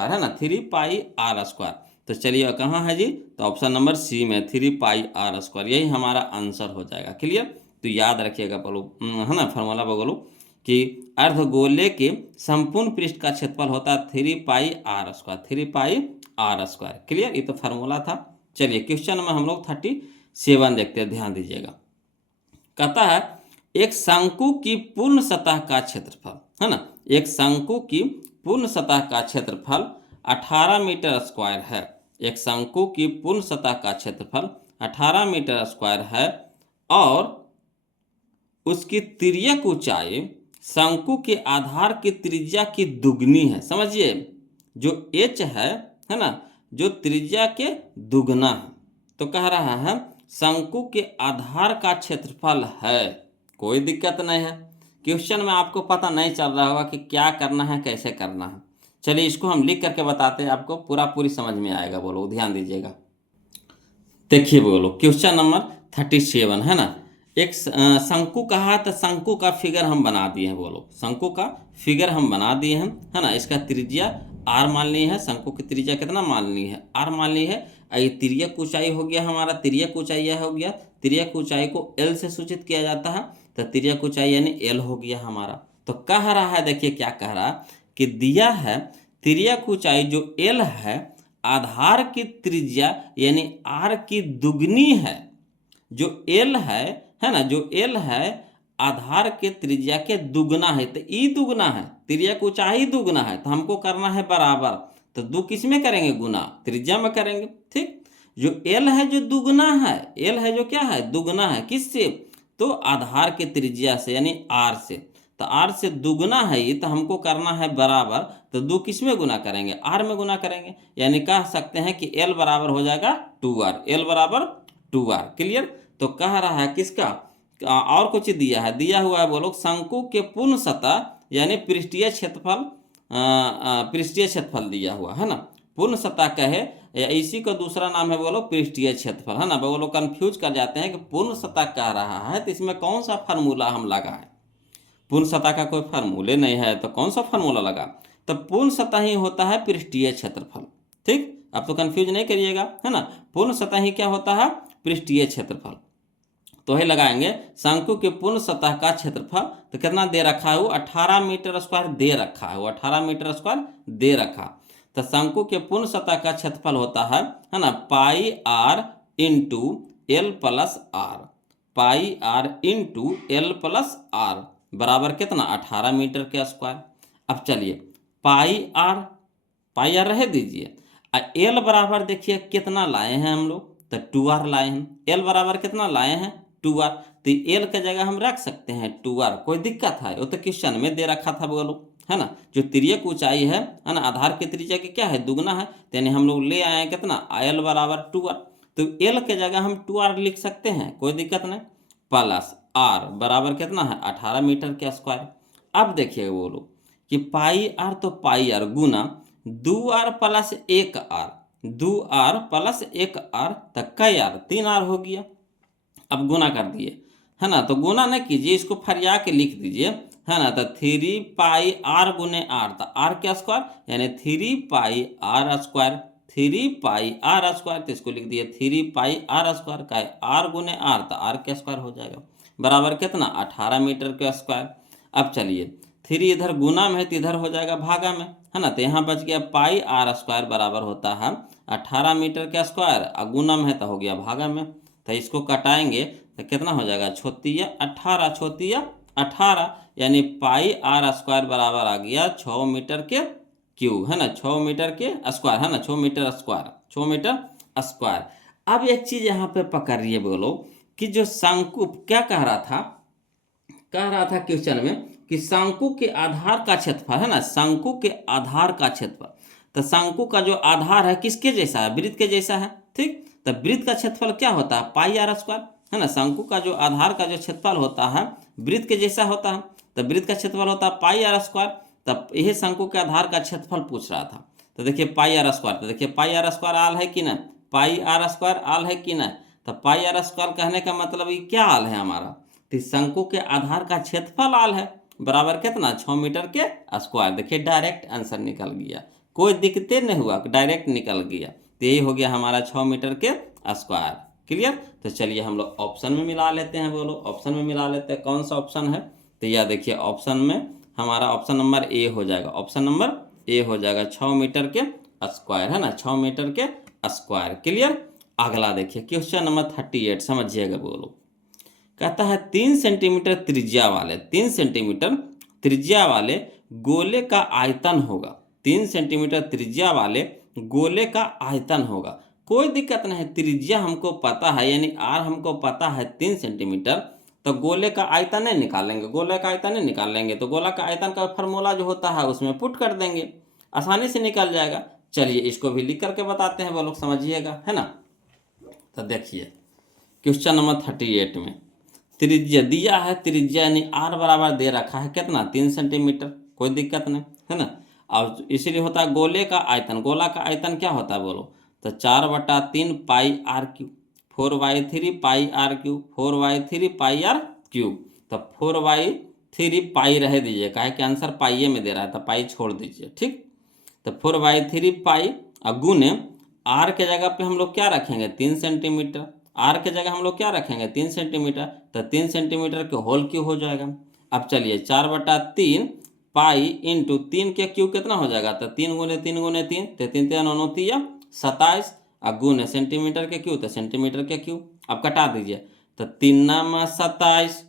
है ना, 3πr²। तो चलिए कहाँ है जी, तो ऑप्शन नंबर सी में 3πr², यही हमारा आंसर हो जाएगा। क्लियर, तो याद रखिएगा बोलो, है ना, फार्मूला बोलो कि अर्धगोले के संपूर्ण पृष्ठ का क्षेत्रफल होता है 3πr², 3πr²। क्लियर, ये तो फार्मूला था। चलिए क्वेश्चन में हम लोग 37 देखते हैं, ध्यान दीजिएगा। कहता है एक शंकु की पूर्ण सतह का क्षेत्रफल, है ना, एक शंकु की पूर्ण सतह का क्षेत्रफल 18 मीटर स्क्वायर है। एक शंकु की पूर्ण सतह का क्षेत्रफल 18 मीटर स्क्वायर है और उसकी तिर्यक ऊंचाई शंकु के आधार की त्रिज्या की दुगनी है। समझिए, जो h है ना, जो त्रिज्या के दुगना है। तो कह रहा है शंकु के आधार का क्षेत्रफल है, कोई दिक्कत नहीं है। क्वेश्चन में आपको पता नहीं चल रहा होगा कि क्या करना है, कैसे करना है। चलिए इसको हम लिख करके बताते हैं, आपको पूरी समझ में आएगा। बोलो ध्यान दीजिएगा, देखिए बोलो क्वेश्चन नंबर 37 है ना। एक शंकु कहा, तो शंकु का फिगर हम बना दिए हैं। बोलो शंकु का फिगर हम बना दिए हैं, है ना। इसका त्रिज्या r मान ली है, शंकु की त्रिज्या कितना मान ली है, r मान ली है। ये तिर्यक ऊंचाई हो गया हमारा, तिर्यक ऊंचाई यह हो गया। तिर्यक ऊंचाई को l से सूचित किया जाता है, तो तिर्यक ऊंचाई यानी l हो गया हमारा। तो कह रहा है, देखिए क्या कह रहा कि दिया है तिर्यक ऊंचाई जो l है आधार की त्रिज्या यानी r की दुगनी है। जो l है ना, जो l है आधार के त्रिज्या के दुगना है। तो ई दुगना है, तिर्यक ऊंचाई दुगना है, तो हमको करना है बराबर। तो दो किस में करेंगे, गुना, त्रिज्या में करेंगे। ठीक, जो l है जो दुगना है, l है जो क्या है, दुगना है, किससे, तो आधार के त्रिज्या से यानी r से। तो r से दुगना है ये, तो हमको करना है बराबर। तो दो किस में गुना करेंगे, r में गुना करेंगे, यानी कह सकते हैं कि l बराबर हो जाएगा 2r, l बराबर 2r। क्लियर, तो कह रहा है किसका, और कुछ दिया है, दिया हुआ है बोलो शंकु के पूर्ण सतह यानी पृष्ठीय क्षेत्रफल, पृष्ठीय क्षेत्रफल दिया हुआ है ना। पूर्ण सतह कहे या इसी का दूसरा नाम है बोलो पृष्ठीय क्षेत्रफल, है ना। वो लोग कंफ्यूज कर जाते हैं कि पूर्ण सतह कह रहा है तो इसमें कौन सा फार्मूला हम लगाएं। पूर्ण सतह का कोई फार्मूले नहीं है, तो कौन सा फार्मूला लगा, तो पूर्ण सतह ही होता है पृष्ठीय क्षेत्रफल। ठीक, आप तो कंफ्यूज नहीं करिएगा, है ना। पूर्ण सतह ही क्या होता है, पृष्ठीय क्षेत्रफल। तो ही लगाएंगे शंकु के पूर्ण सतह का क्षेत्रफल, तो कितना दे रखा है वो 18 मीटर स्क्वायर दे रखा है, वो 18 मीटर स्क्वायर दे रखा। तो शंकु के पूर्ण सतह का क्षेत्रफल होता है ना pi r into L plus R, pi r into L plus R बराबर कितना 18 मीटर के स्क्वायर। अब चलिए पाई r रह दीजिए, एल बराबर देखिए कितना लाए हैं हम लोग, तो 2r लाए हैं। एल बराबर कितना लाए हैं, 2r, तो एल के जगह हम रख सकते हैं 2r, कोई दिक्कत है, वो तो क्वेश्चन में दे रखा था बोलो, है ना। जो तिर्यक ऊंचाई है ना, आधार की त्रिज्या की क्या है, दुगना है, तो यानी हम लोग ले आए हैं कितना, एल बराबर 2r। तो एल के जगह हम 2r लिख सकते हैं, कोई दिक्कत नहीं, प्लस r बराबर कितना है 18 मीटर के स्क्वायर। अब देखिए बोलो कि पाई r, तो पाई r गुना 2r plus 1r, 2r plus 1r, तक कई r, 3r हो गया। अब गुना कर दिए, है ना, तो गुना न कीजिए, इसको फरिया के लिख दीजिए, है ना। तो 3πr गुने r, तो r के स्क्वायर यानी 3πr², 3πr², तो इसको लिख दिए 3πr² का r गुने r, तो r के स्क्वायर हो जाएगा बराबर कितना 18 मीटर के स्क्वायर। अब चलिए 3 इधर गुना में है तो इधर हो जाएगा भागा में, है ना। तो यहाँ बच गया πr² बराबर होता है 18 मीटर के स्क्वायर, और गुना में है तो हो गया भागा में। तो इसको कटाएंगे तो कितना हो जाएगा, 18 यानी πr² बराबर आ गया 6 मीटर के क्यूब, है ना, 6 मीटर के स्क्वायर, है ना, 6 मीटर स्क्वायर, 6 मीटर स्क्वायर। अब एक चीज यहाँ पे पकड़िए बोलो कि जो शंकु क्या कह रहा था क्वेश्चन में कि शंकु के आधार का क्षेत्रफल, है ना, शंकु के आधार का क्षेत्रफल। तो शंकु का जो आधार है किसके जैसा है, वृत्त के जैसा है। ठीक, तो वृत्त का क्षेत्रफल क्या होता है, πr², है ना। शंकु का जो आधार का जो क्षेत्रफल होता है वृत्त के जैसा होता है, तो वृत्त का क्षेत्रफल होता है पाई आर स्क्वायर। तब यह शंकु के आधार का क्षेत्रफल पूछ रहा था। तो देखिए पाई आर स्क्वायर, तो देखिए पाई आर स्क्वायर आल है कि ना, पाई आर स्क्वायर आल है कि ना। तो पाई आर स्क्वायर कहने का मतलब ये क्या आल है हमारा, तो शंकु के आधार का क्षेत्रफल आल है, बराबर कितना 6 मीटर के स्क्वायर। देखिए डायरेक्ट आंसर निकल गया, कोई दिक्कत नहीं हुआ, डायरेक्ट निकल गया। तो यही हो गया हमारा 6 मीटर के स्क्वायर। क्लियर। तो चलिए हम लोग ऑप्शन में मिला लेते हैं, बोलो ऑप्शन में मिला लेते हैं। कौन सा ऑप्शन है, तो यह देखिए ऑप्शन में हमारा ऑप्शन नंबर ए हो जाएगा। ऑप्शन नंबर ए हो जाएगा 6 मीटर के स्क्वायर, है ना, 6 मीटर के स्क्वायर। क्लियर। अगला देखिए क्वेश्चन नंबर 38, समझिएगा बोलो। कहता है 3 सेंटीमीटर त्रिज्या वाले, 3 सेंटीमीटर त्रिज्या वाले गोले का आयतन होगा, 3 सेंटीमीटर त्रिज्या वाले गोले का आयतन होगा। कोई दिक्कत नहीं, त्रिज्या हमको पता है, यानी आर हमको पता है 3 सेंटीमीटर, तो गोले का आयतन नहीं निकालेंगे, गोले का आयतन नहीं निकालेंगे, तो गोला का आयतन का फार्मूला जो होता है उसमें पुट कर देंगे, आसानी से निकल जाएगा। चलिए इसको भी लिख करके बताते हैं, वो लोग समझिएगा, है ना। तो देखिए क्वेश्चन नंबर 38 में त्रिज्या दिया है, त्रिज्या यानी आर बराबर दे रखा है कितना 3 सेंटीमीटर, कोई दिक्कत नहीं, है ना। और इसीलिए होता है गोले का आयतन, गोला का आयतन क्या होता है बोलो, तो 4/3 pi r cube, 4/3 pi r cube, 4/3 pi r cube. तो 4/3 पाई रह दीजिए, काहे कि आंसर पाइये में दे रहा है, तो पाई छोड़ दीजिए, ठीक। तो 4/3 पाई गुने आर के जगह पे हम लोग क्या रखेंगे 3 सेंटीमीटर, आर के जगह हम लोग क्या रखेंगे 3 सेंटीमीटर, तो 3 सेंटीमीटर के होल क्यूब हो जाएगा। अब चलिए 4/3 पाई इंटू 3 के क्यूब कितना हो जाएगा, तो 3 गुने 3 गुने 3, तो 3 3 9 9 27, और गुने सेंटीमीटर के क्यूब, तो सेंटीमीटर के क्यूब। अब कटा दीजिए, तो 3 में 27,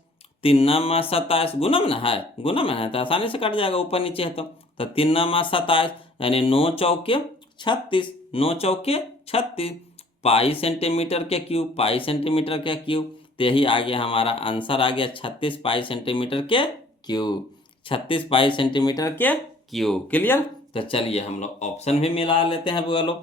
3 में 27 गुना में ना है, गुना में है तो आसानी से कट जाएगा, ऊपर नीचे है तो 3 में 27 यानी 9 चौके 36, 9 चौके 36 पाई सेंटीमीटर के क्यूब, पाई सेंटीमीटर के क्यूब। तो यही आ गया हमारा आंसर, आ गया 36 पाई सेंटीमीटर के क्यूब, 36 पाई सेंटीमीटर के क्यूब। क्लियर। तो चलिए हम लोग ऑप्शन भी मिला लेते हैं बोलो।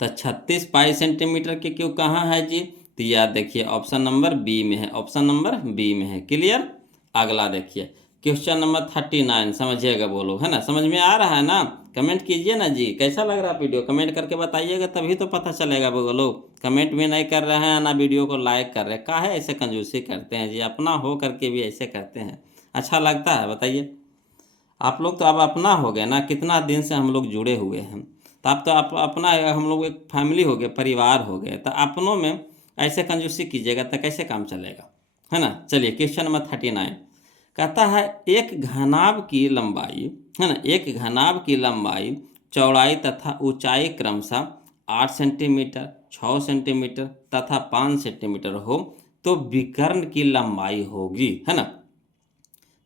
तो 36 पाई सेंटीमीटर के क्यूब कहाँ है जी, तो याद देखिए ऑप्शन नंबर बी में है, ऑप्शन नंबर बी में है। क्लियर। अगला देखिए क्वेश्चन नंबर 39, समझिएगा बोलो, है ना, समझ में आ रहा है ना, कमेंट कीजिए ना जी, कैसा लग रहा है वीडियो, कमेंट करके बताइएगा, तभी तो पता चलेगा बोलो। कमेंट भी नहीं कर रहे हैं ना, वीडियो को लाइक कर रहे हैं, काहे ऐसे कंजूसी करते हैं जी, अपना हो करके भी ऐसे करते हैं, अच्छा लगता है बताइए। आप लोग तो अब अपना हो गए ना, कितना दिन से हम लोग जुड़े हुए हैं, तो आप तो अपना हम लोग एक फैमिली हो गए, परिवार हो गए, तो अपनों में ऐसे कंजूसी कीजिएगा तो कैसे काम चलेगा, है ना। चलिए क्वेश्चन नंबर 39 कहता है एक घनाभ की लंबाई, है ना, एक घनाभ की लंबाई चौड़ाई तथा ऊंचाई क्रमशः 8 सेंटीमीटर, 6 सेंटीमीटर तथा 5 सेंटीमीटर हो तो विकर्ण की लंबाई होगी, है ना।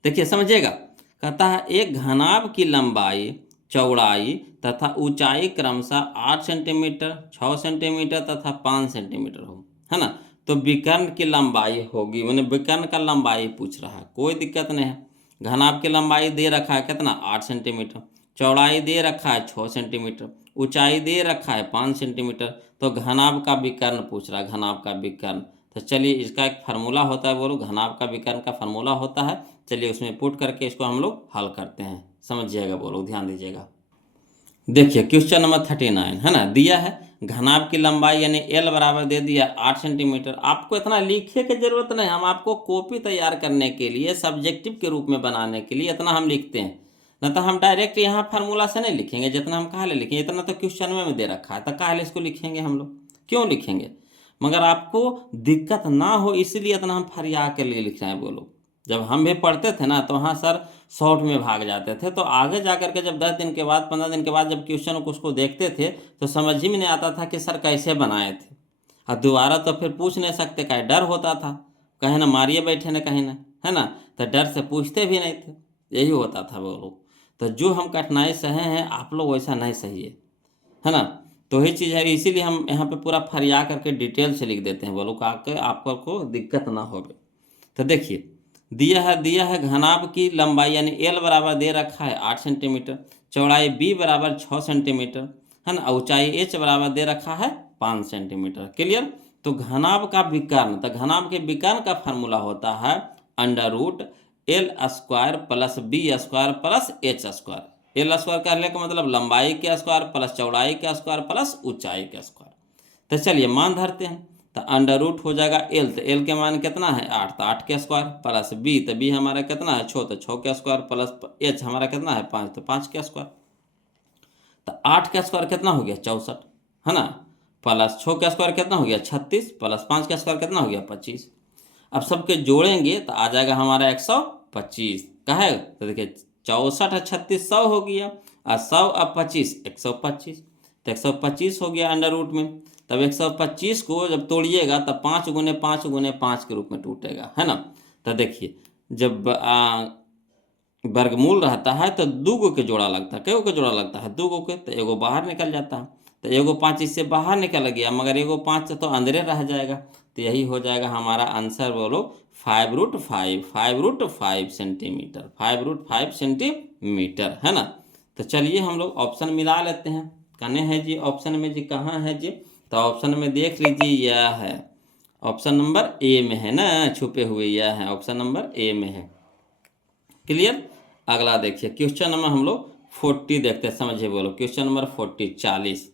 देखिए समझिएगा, कहता है एक घनाभ की लंबाई चौड़ाई तथा ऊंचाई क्रमशः 8 सेंटीमीटर, 6 सेंटीमीटर तथा 5 सेंटीमीटर हो, है ना। तो विकर्ण की लंबाई होगी, मैंने विकर्ण का लंबाई पूछ रहा है, कोई दिक्कत नहीं है। घनाभ की लंबाई दे रखा है कितना 8 सेंटीमीटर, चौड़ाई दे रखा है 6 सेंटीमीटर, ऊंचाई दे रखा है 5 सेंटीमीटर, तो घनाभ का विकर्ण पूछ रहा है, घनाभ का विकर्ण। तो चलिए इसका एक फार्मूला होता है, बोलो घनाभ का विकर्ण का फार्मूला होता है, चलिए उसमें पुट करके इसको हम लोग हल करते हैं, समझिएगा बोलो, ध्यान दीजिएगा। देखिए क्वेश्चन नंबर 39, है ना, दिया है घनाभ की लंबाई यानी एल बराबर दे दिया 8 सेंटीमीटर। आपको इतना लिखने की जरूरत नहीं, हम आपको कॉपी तैयार करने के लिए, सब्जेक्टिव के रूप में बनाने के लिए इतना हम लिखते हैं, न तो हम डायरेक्ट यहाँ फार्मूला से नहीं लिखेंगे, जितना हम कहाँ ले लिखेंगे, इतना तो क्वेश्चन में दे रखा है, तो कहाँ इसको लिखेंगे हम लोग, क्यों लिखेंगे। मगर आपको दिक्कत ना हो इसलिए इतना हम फरिया के लिए लिख रहे हैं बोलो। जब हम भी पढ़ते थे ना तो हाँ सर शॉर्ट में भाग जाते थे, तो आगे जा कर के जब 10 दिन के बाद 15 दिन के बाद जब क्वेश्चन को उसको देखते थे तो समझ ही में नहीं आता था कि सर कैसे बनाए थे, और दोबारा तो फिर पूछ नहीं सकते, कहीं डर होता था, कहीं ना मारिए बैठे ना कहीं ना, है ना, तो डर से पूछते भी नहीं थे, यही होता था वो लोग। तो जो हम कठिनाई सहे हैं आप लोग वैसा नहीं सहिए, है ना। तो यही चीज़ है, इसीलिए हम यहाँ पे पूरा फरिया करके डिटेल से लिख देते हैं बोलो, आपको दिक्कत ना हो। तो देखिए दिया है घनाभ की लंबाई यानी एल बराबर दे रखा है 8 सेंटीमीटर, चौड़ाई बी बराबर 6 सेंटीमीटर, है ना, ऊंचाई एच बराबर दे रखा है 5 सेंटीमीटर। क्लियर। तो घनाभ का विकर्ण, तो घनाभ के विकर्ण का फार्मूला होता है under root L square plus B square plus H square. L square कहने का मतलब लंबाई के स्क्वायर प्लस चौड़ाई के स्क्वायर प्लस ऊंचाई के स्क्वायर। तो चलिए मान धरते हैं, तो अंडर रूट हो जाएगा एल, तो एल के मान कितना है 8, तो 8 के स्क्वायर प्लस बी, तो बी हमारा कितना है 6, तो 6 के स्क्वायर प्लस एच हमारा कितना है 5, तो 5 के स्क्वायर। तो 8 का स्क्वायर कितना हो गया 64, है ना, प्लस 6 का स्क्वायर कितना हो गया 36, प्लस 5 का स्क्वायर कितना हो गया 25। अब सबके जोड़ेंगे तो आ जाएगा हमारा 125 का है। तो देखिए 64 और 36 100 हो गया, और 100 और 25 125, तो 125 हो गया अंडर रूट में। तब 125 को जब तोड़िएगा तब 5 गुने 5 गुने 5 के रूप में टूटेगा, है ना। तो देखिए जब वर्गमूल रहता है तो 2 गो के जोड़ा लगता है, कई गो के जोड़ा लगता है 2 गो के, तो एगो बाहर निकल जाता है, तो एगो 5 इससे बाहर निकल गया, मगर एगो 5 तो अंदर रह जाएगा। तो यही हो जाएगा हमारा आंसर, बोलो 5√5 सेंटीमीटर, 5√5 सेंटीमीटर, है ना। तो चलिए हम लोग ऑप्शन मिला लेते हैं, कहने हैं जी ऑप्शन में जी कहाँ है जी, तो ऑप्शन में देख लीजिए यह है, ऑप्शन नंबर ए में है ना, छुपे हुए यह है, ऑप्शन नंबर ए में है। क्लियर। अगला देखिए क्वेश्चन नंबर हम लोग 40 देखते हैं, समझिए बोलो क्वेश्चन नंबर 40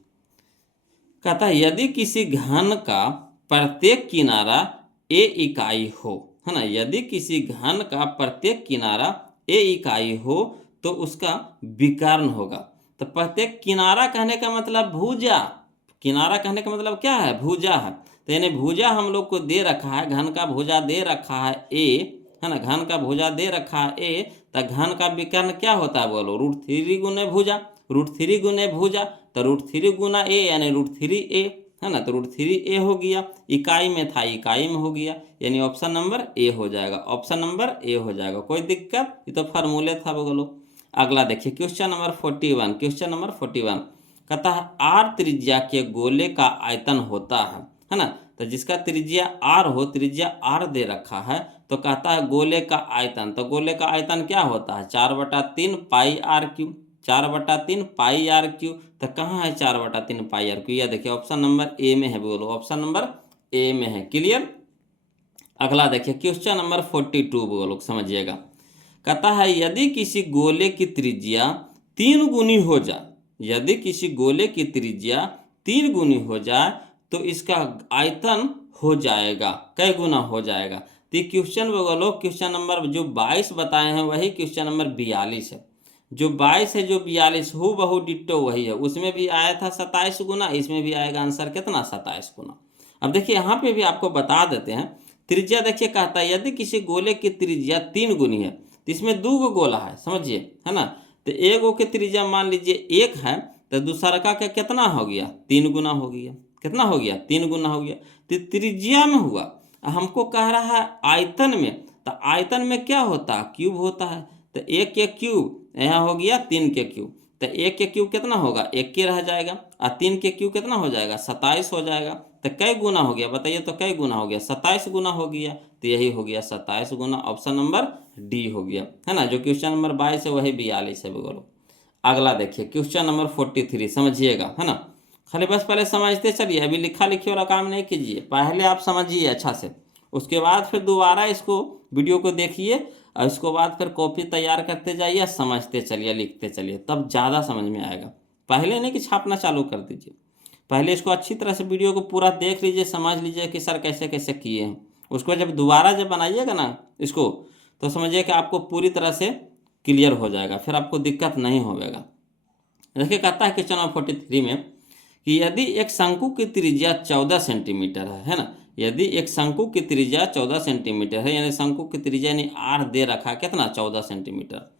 कहता है यदि किसी घन का प्रत्येक किनारा ए इकाई हो, है ना, यदि किसी घन का प्रत्येक किनारा ए इकाई हो तो उसका विकर्ण होगा। तो प्रत्येक किनारा कहने का मतलब भुजा, किनारा कहने का मतलब क्या है भुजा है, तो यानी भुजा हम लोग को दे रखा है, घन का भुजा दे रखा है ए, है ना, घन का भुजा दे रखा है ए, तो घन का विकर्ण क्या होता है बोलो √3 गुने भुजा, √3 गुने भुजा, तो √3 गुना ए यानी √3a, है ना, तो √3a हो गया, इकाई में था इकाई में हो गया, यानी ऑप्शन नंबर ए हो जाएगा, ऑप्शन नंबर ए हो जाएगा, कोई दिक्कत, ये तो फार्मूले था बोलो। अगला देखिए क्वेश्चन नंबर 41, क्वेश्चन नंबर 41 कहता है आर त्रिज्या के गोले का आयतन होता है ना, तो जिसका त्रिज्या आर हो, त्रिज्या आर दे रखा है, तो कहता है गोले का आयतन, तो गोले का आयतन क्या होता है 4/3 pi r cube, 4/3 pi r cube, तो कहाँ है 4/3 पाई आर क्यू, यह देखिए ऑप्शन नंबर ए में है, बोलो ऑप्शन नंबर ए में है। क्लियर। अगला देखिए क्वेश्चन नंबर 42 बोलो समझिएगा, कहता है यदि किसी गोले की त्रिज्या 3 गुनी हो जाए, यदि किसी गोले की त्रिज्या 3 गुनी हो जाए तो इसका आयतन हो जाएगा, कै गुना हो जाएगा। तो ये क्वेश्चन बोलो क्वेश्चन नंबर जो 22 बताए हैं वही क्वेश्चन नंबर 42 है, जो 22 है जो 42 हु बहु डिट्टो वही है, उसमें भी आया था 27 गुना, इसमें भी आएगा आंसर कितना 27 गुना। अब देखिए यहाँ पे भी आपको बता देते हैं, त्रिज्या देखिए कहता है यदि किसी गोले की त्रिज्या 3 गुनी है, तो इसमें 2 गो गोला है समझिए, है ना, तो एक गो के त्रिज्या मान लीजिए 1 है, तो दूसरा का कितना हो गया 3 गुना हो गया, कितना हो गया 3 गुना हो गया, तो त्रिज्या में हुआ, हमको कह रहा है आयतन में, तो आयतन में क्या होता है क्यूब होता है, तो 1 के क्यूब यहाँ हो गया 3 के क्यूब, तो 1 के क्यूब कितना होगा 1 के रह जाएगा, और 3 के क्यूब कितना हो जाएगा 27 हो जाएगा, तो कै गुना हो गया बताइए, तो कै गुना हो गया 27 गुना हो गया, तो यही हो गया 27 गुना, ऑप्शन नंबर डी हो गया, है ना, जो क्वेश्चन नंबर 22 है वही 42 है बोलो। अगला देखिए क्वेश्चन नंबर 43 समझिएगा, है ना, खाली बस पहले समझते चलिए, अभी लिखा लिखी वाला काम नहीं कीजिए, पहले आप समझिए अच्छा से, उसके बाद फिर दोबारा इसको वीडियो को देखिए, और इसको बाद फिर कॉपी तैयार करते जाइए, समझते चलिए लिखते चलिए, तब ज़्यादा समझ में आएगा। पहले नहीं कि छापना चालू कर दीजिए, पहले इसको अच्छी तरह से वीडियो को पूरा देख लीजिए, समझ लीजिए कि सर कैसे कैसे किए हैं, उसको जब दोबारा जब बनाइएगा ना इसको, तो समझिए कि आपको पूरी तरह से क्लियर हो जाएगा, फिर आपको दिक्कत नहीं होगा। देखिए कहता है क्वेश्चन नंबर 43 में कि यदि एक शंकु की त्रिज्या 14 सेंटीमीटर है ना, यदि एक शंकु की त्रिज्या 14 सेंटीमीटर है, यानी शंकु की त्रिज्या यानी आर दे रखा है कितना 14 सेंटीमीटर,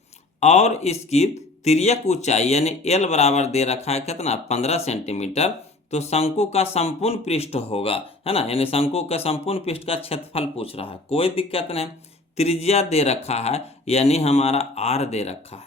और इसकी तिर्यक ऊंचाई यानी एल बराबर दे रखा है कितना 15 सेंटीमीटर, तो शंकु का संपूर्ण पृष्ठ होगा, है ना, यानी शंकु का संपूर्ण पृष्ठ का क्षेत्रफल पूछ रहा है, कोई दिक्कत नहीं, त्रिज्या दे रखा है यानी हमारा आर दे रखा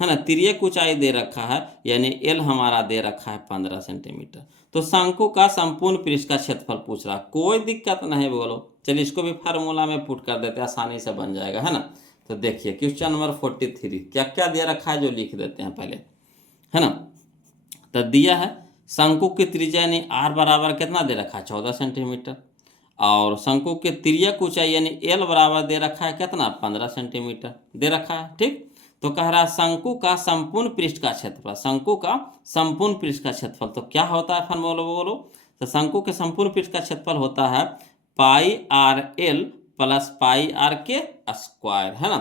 है ना, तिर्यक ऊंचाई दे रखा है यानी एल हमारा दे रखा है 15 सेंटीमीटर, तो शंकु का संपूर्ण पृष्ठ का क्षेत्रफल पूछ रहा है, कोई दिक्कत नहीं बोलो। चलिए इसको भी फार्मूला में पुट कर देते हैं, आसानी से बन जाएगा, है ना। तो देखिए क्वेश्चन नंबर 43 क्या क्या दे रखा है जो लिख देते हैं पहले, है ना। तो दिया है शंकु की त्रिज्या यानी आर बराबर कितना दे रखा है 14 सेंटीमीटर, और शंकु के तिर्यक ऊंचाई यानी एल बराबर दे रखा है कितना 15 सेंटीमीटर दे रखा है। ठीक, तो कह रहा है शंकु का संपूर्ण पृष्ठ का क्षेत्रफल, शंकु का संपूर्ण पृष्ठ का क्षेत्रफल तो क्या होता है फॉर्मूला बोलो। तो शंकु के संपूर्ण पृष्ठ का क्षेत्रफल होता है pi r l plus pi r के स्क्वायर, है ना,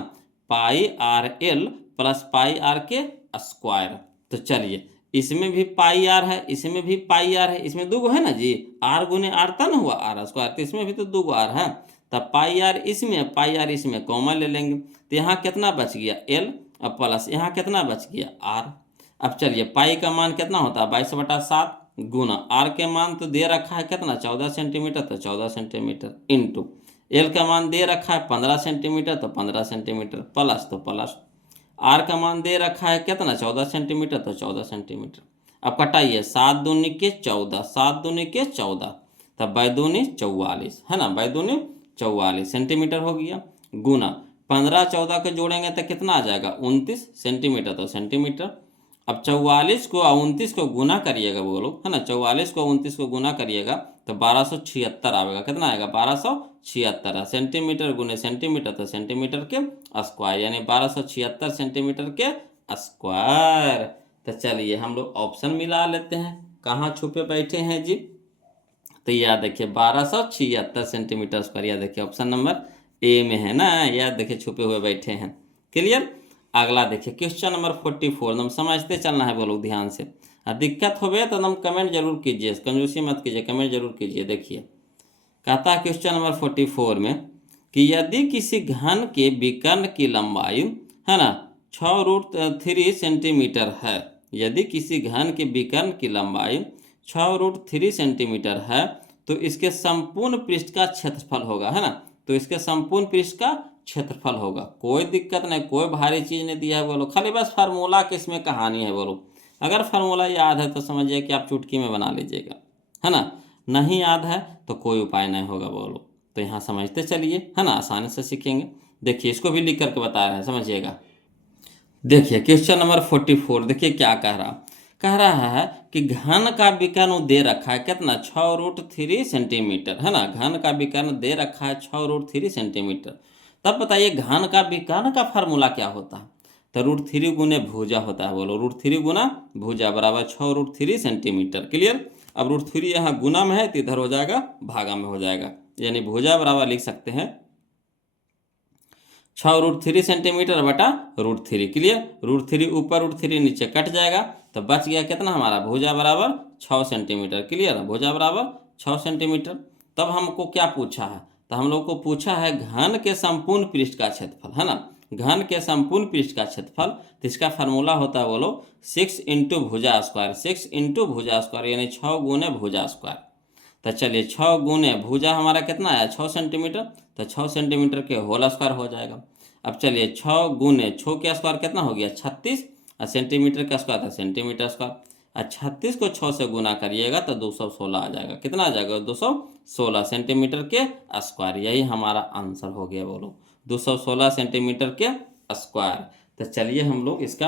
pi r l plus pi r के स्क्वायर। तो चलिए इसमें भी पाई आर है, इसमें भी पाई आर है, इसमें दो गो है ना जी, आर गुने आर तन हुआ आर स्क्वायर, तो इसमें भी तो दो गो आर है, तब पाई आर इसमें पाई आर इसमें कॉमन ले लेंगे, तो यहाँ कितना बच गया एल, अब प्लस यहाँ कितना बच गया आर। अब चलिए पाई का मान कितना होता है 22/7 गुना आर के मान तो दे रखा है कितना 14 सेंटीमीटर, तो 14 सेंटीमीटर इंटू एल का मान दे रखा है 15 सेंटीमीटर, तो 15 सेंटीमीटर प्लस तो प्लस आर का मान दे रखा है कितना 14 सेंटीमीटर, तो 14 सेंटीमीटर। अब कटाइए 7 दूनी के 14, 7 दूनी के 14, तब 2 44, है ना, 2 44 सेंटीमीटर हो गया, गुना 15 14 के जोड़ेंगे तो कितना आ जाएगा 29 सेंटीमीटर, तो सेंटीमीटर। अब 44 को 29 को गुना करिएगा वो लोग, है ना, 44 को 29 को गुना करिएगा तो 1276 आएगा, कितना आएगा 1276 सेंटीमीटर गुने सेंटीमीटर, तो सेंटीमीटर के स्क्वायर यानी 1276 सेंटीमीटर के स्क्वायर। तो चलिए हम लोग ऑप्शन मिला लेते हैं, कहाँ छुपे बैठे हैं जी, तो याद देखिए 1276 सेंटीमीटर स्क्वायर, याद देखिए ऑप्शन नंबर ए में है ना, याद देखिए छुपे हुए बैठे हैं। क्लियर। अगला देखिए क्वेश्चन नंबर 44, एकदम समझते चलना है बोलो ध्यान से, दिक्कत हो गया तो एकदम कमेंट जरूर कीजिए, कंजूसी मत कीजिए, कमेंट जरूर कीजिए। देखिए कहता है क्वेश्चन नंबर 44 में कि यदि किसी घन के विकर्ण की लंबाई, है ना, 6√3 सेंटीमीटर है, यदि किसी घन के विकर्ण की लंबाई 6√3 सेंटीमीटर है तो इसके संपूर्ण पृष्ठ का क्षेत्रफल होगा, है ना, तो इसके संपूर्ण पृष्ठ का क्षेत्रफल होगा। कोई दिक्कत नहीं, कोई भारी चीज नहीं दिया है बोलो, खाली बस फार्मूला की इसमें कहानी है बोलो। अगर फार्मूला याद है तो समझिए कि आप चुटकी में बना लीजिएगा, है ना, नहीं याद है तो कोई उपाय नहीं होगा बोलो। तो यहाँ समझते चलिए, है ना, आसानी से सीखेंगे। देखिए इसको भी लिख करके बता रहे हैं, समझिएगा। देखिए क्वेश्चन नंबर 44, देखिए क्या कह रहा है कि घन का विकर्ण दे रखा है कितना 6√3 सेंटीमीटर, है ना, घन का विकर्ण दे रखा है 6√3 सेंटीमीटर। तब बताइए घन का विकर्ण का फार्मूला क्या होता है, तो √3 गुने भुजा होता है बोलो, √3 गुना भुजा बराबर 6√3 सेंटीमीटर। क्लियर। अब √3 यहाँ गुना में है तो इधर हो जाएगा भागा में हो जाएगा, यानी भुजा बराबर लिख सकते हैं 6√3 सेंटीमीटर बटा √3। क्लियर। √3 ऊपर √3 नीचे कट जाएगा, तो बच गया कितना हमारा भुजा बराबर 6 सेंटीमीटर। क्लियर। भुजा बराबर 6 सेंटीमीटर। तब हमको क्या पूछा है, तो हम लोग को पूछा है घन के संपूर्ण पृष्ठ का क्षेत्रफल, है ना, घन के संपूर्ण पृष्ठ का क्षेत्रफल। तो इसका फार्मूला होता है बोलो 6 इंटू भुजा स्क्वायर, 6 इंटू भुजा स्क्वायर यानी 6 गुने भुजा स्क्वायर। तो चलिए 6 गुने भुजा हमारा कितना आया 6 सेंटीमीटर, तो 6 सेंटीमीटर के होल स्क्वायर हो जाएगा। अब चलिए 6 गुने 6 के स्क्वायर कितना हो गया 36, और सेंटीमीटर का स्क्वायर था सेंटीमीटर स्क्वायर, और 36 को 6 से गुना करिएगा तो 216 आ जाएगा, कितना आ जाएगा 216 सेंटीमीटर के स्क्वायर। यही हमारा आंसर हो गया बोलो 216 सेंटीमीटर के स्क्वायर। तो चलिए हम लोग इसका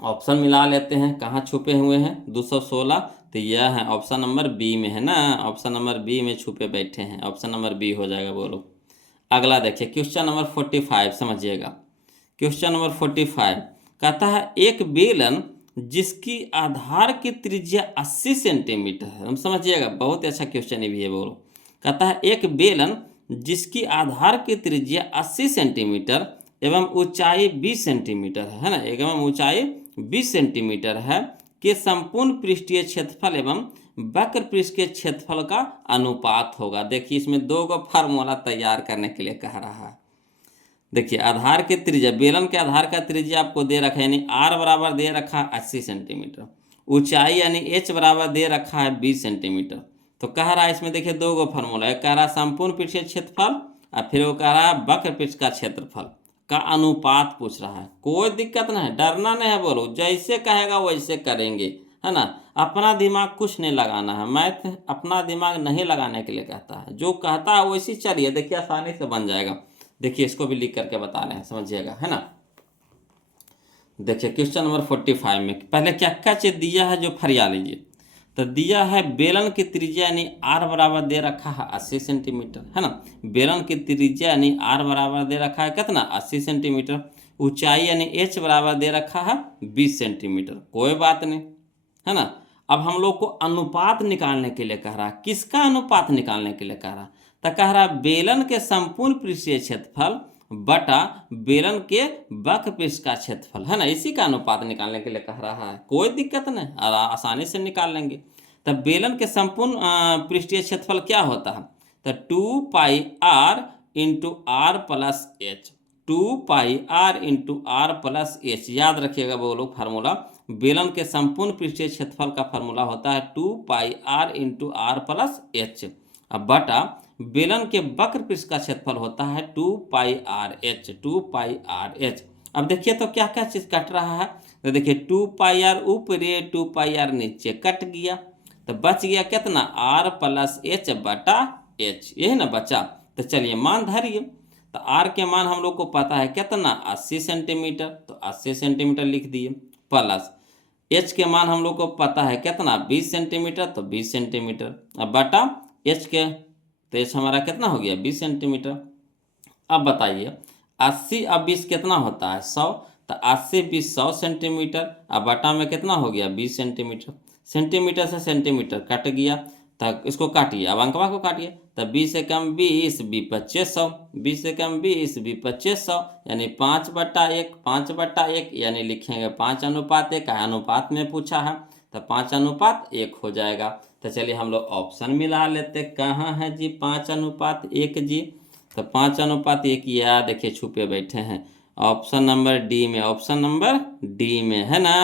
ऑप्शन मिला लेते हैं, कहाँ छुपे हुए हैं 216, तो यह है ऑप्शन नंबर बी में, है ना, ऑप्शन नंबर बी में छुपे बैठे हैं, ऑप्शन नंबर बी हो जाएगा बोलो। अगला देखिए क्वेश्चन नंबर 45, समझिएगा क्वेश्चन नंबर 45 कहता है एक बेलन जिसकी आधार की त्रिज्या 80 सेंटीमीटर है, हम समझिएगा बहुत अच्छा क्वेश्चन भी है बोलो। कहता है एक बेलन जिसकी आधार की त्रिज्या 80 सेंटीमीटर एवं ऊंचाई 20 सेंटीमीटर है ना, एवं ऊंचाई 20 सेंटीमीटर है के संपूर्ण पृष्ठीय क्षेत्रफल एवं वक्र पृष्ठ के क्षेत्रफल का अनुपात होगा। देखिए इसमें दो गो फार्मूला तैयार करने के लिए कह रहा है। देखिए आधार के त्रिज्या, बेलन के आधार का त्रिज्या आपको दे रखा है, यानी आर बराबर दे रखा है 80 सेंटीमीटर, ऊंचाई यानी एच बराबर दे रखा है 20 सेंटीमीटर। तो कह रहा है इसमें देखिए दो गो फार्मूला, एक कह रहा है संपूर्ण पृष्ठीय क्षेत्रफल और फिर वो कह रहा है वक्र पृष्ठ का क्षेत्रफल का अनुपात पूछ रहा है। कोई दिक्कत नहीं है, डरना नहीं है बोलो, जैसे कहेगा वैसे करेंगे, है ना, अपना दिमाग कुछ नहीं लगाना है, मैथ अपना दिमाग नहीं लगाने के लिए कहता है, जो कहता है वैसे चलिए, देखिए आसानी से बन जाएगा। देखिए इसको भी लिख करके बता रहे हैं, समझिएगा, है ना। देखिए क्वेश्चन नंबर 45 में पहले क्या क्या चीज दिया है जो फरिया लीजिए। तो दिया है बेलन की त्रिज्या यानी आर बराबर दे रखा है 80 सेंटीमीटर, है ना। बेलन की त्रिज्या यानी आर बराबर दे रखा है कितना 80 सेंटीमीटर। ऊंचाई यानी एच बराबर दे रखा है 20 सेंटीमीटर। कोई बात नहीं, है ना। अब हम लोग को अनुपात निकालने के लिए कह रहा है। किसका अनुपात निकालने के लिए कह रहा है? तो कह रहा है बेलन के संपूर्ण पृष्ठीय क्षेत्रफल बटा बेलन के वक्र पृष्ठ का क्षेत्रफल, है ना। इसी का अनुपात निकालने के लिए कह रहा है। कोई दिक्कत नहीं, आसानी से निकाल लेंगे। तब बेलन के संपूर्ण पृष्ठीय क्षेत्रफल क्या होता है? तो 2πr into R plus H. 2πr into R plus H, याद रखिएगा वो लोग फार्मूला। बेलन के संपूर्ण पृष्ठीय क्षेत्रफल का फार्मूला होता है 2πr into R plus H. अब बटा बेलन के वक्र पृष्ठ का क्षेत्रफल होता है 2πrh। 2πrh। अब देखिए तो क्या क्या चीज कट रहा है। तो देखिए 2πr ऊपर 2πr नीचे कट गया, तो बच गया कितना r प्लस एच बटा एच, यही ना बचा। तो चलिए मान धरिए। तो r के मान हम लोग को पता है कितना 80 सेंटीमीटर, तो 80 सेंटीमीटर लिख दिए। प्लस h के मान हम लोग को पता है कितना 20 सेंटीमीटर, तो 20 सेंटीमीटर। अब बटा h के, तो एच हमारा कितना हो गया 20 सेंटीमीटर। अब बताइए 80 अब 20 कितना होता है 100, तो 80 20 100 सेंटीमीटर। अब बटा में कितना हो गया 20 सेंटीमीटर। सेंटीमीटर से सेंटीमीटर कट गया, तो इसको काटिए। अब अंकवा को काटिए। तो 20 से कम 20 बी 2500, 20 से कम 20 बी 2500, यानी 5/1, 5/1 यानी लिखेंगे 5:1। अनुपात में पूछा है तो 5:1 हो जाएगा। तो चलिए हम लोग ऑप्शन मिला लेते। कहाँ है जी 5:1 जी? तो 5:1 या देखिए छुपे बैठे हैं ऑप्शन नंबर डी में। ऑप्शन नंबर डी में है ना,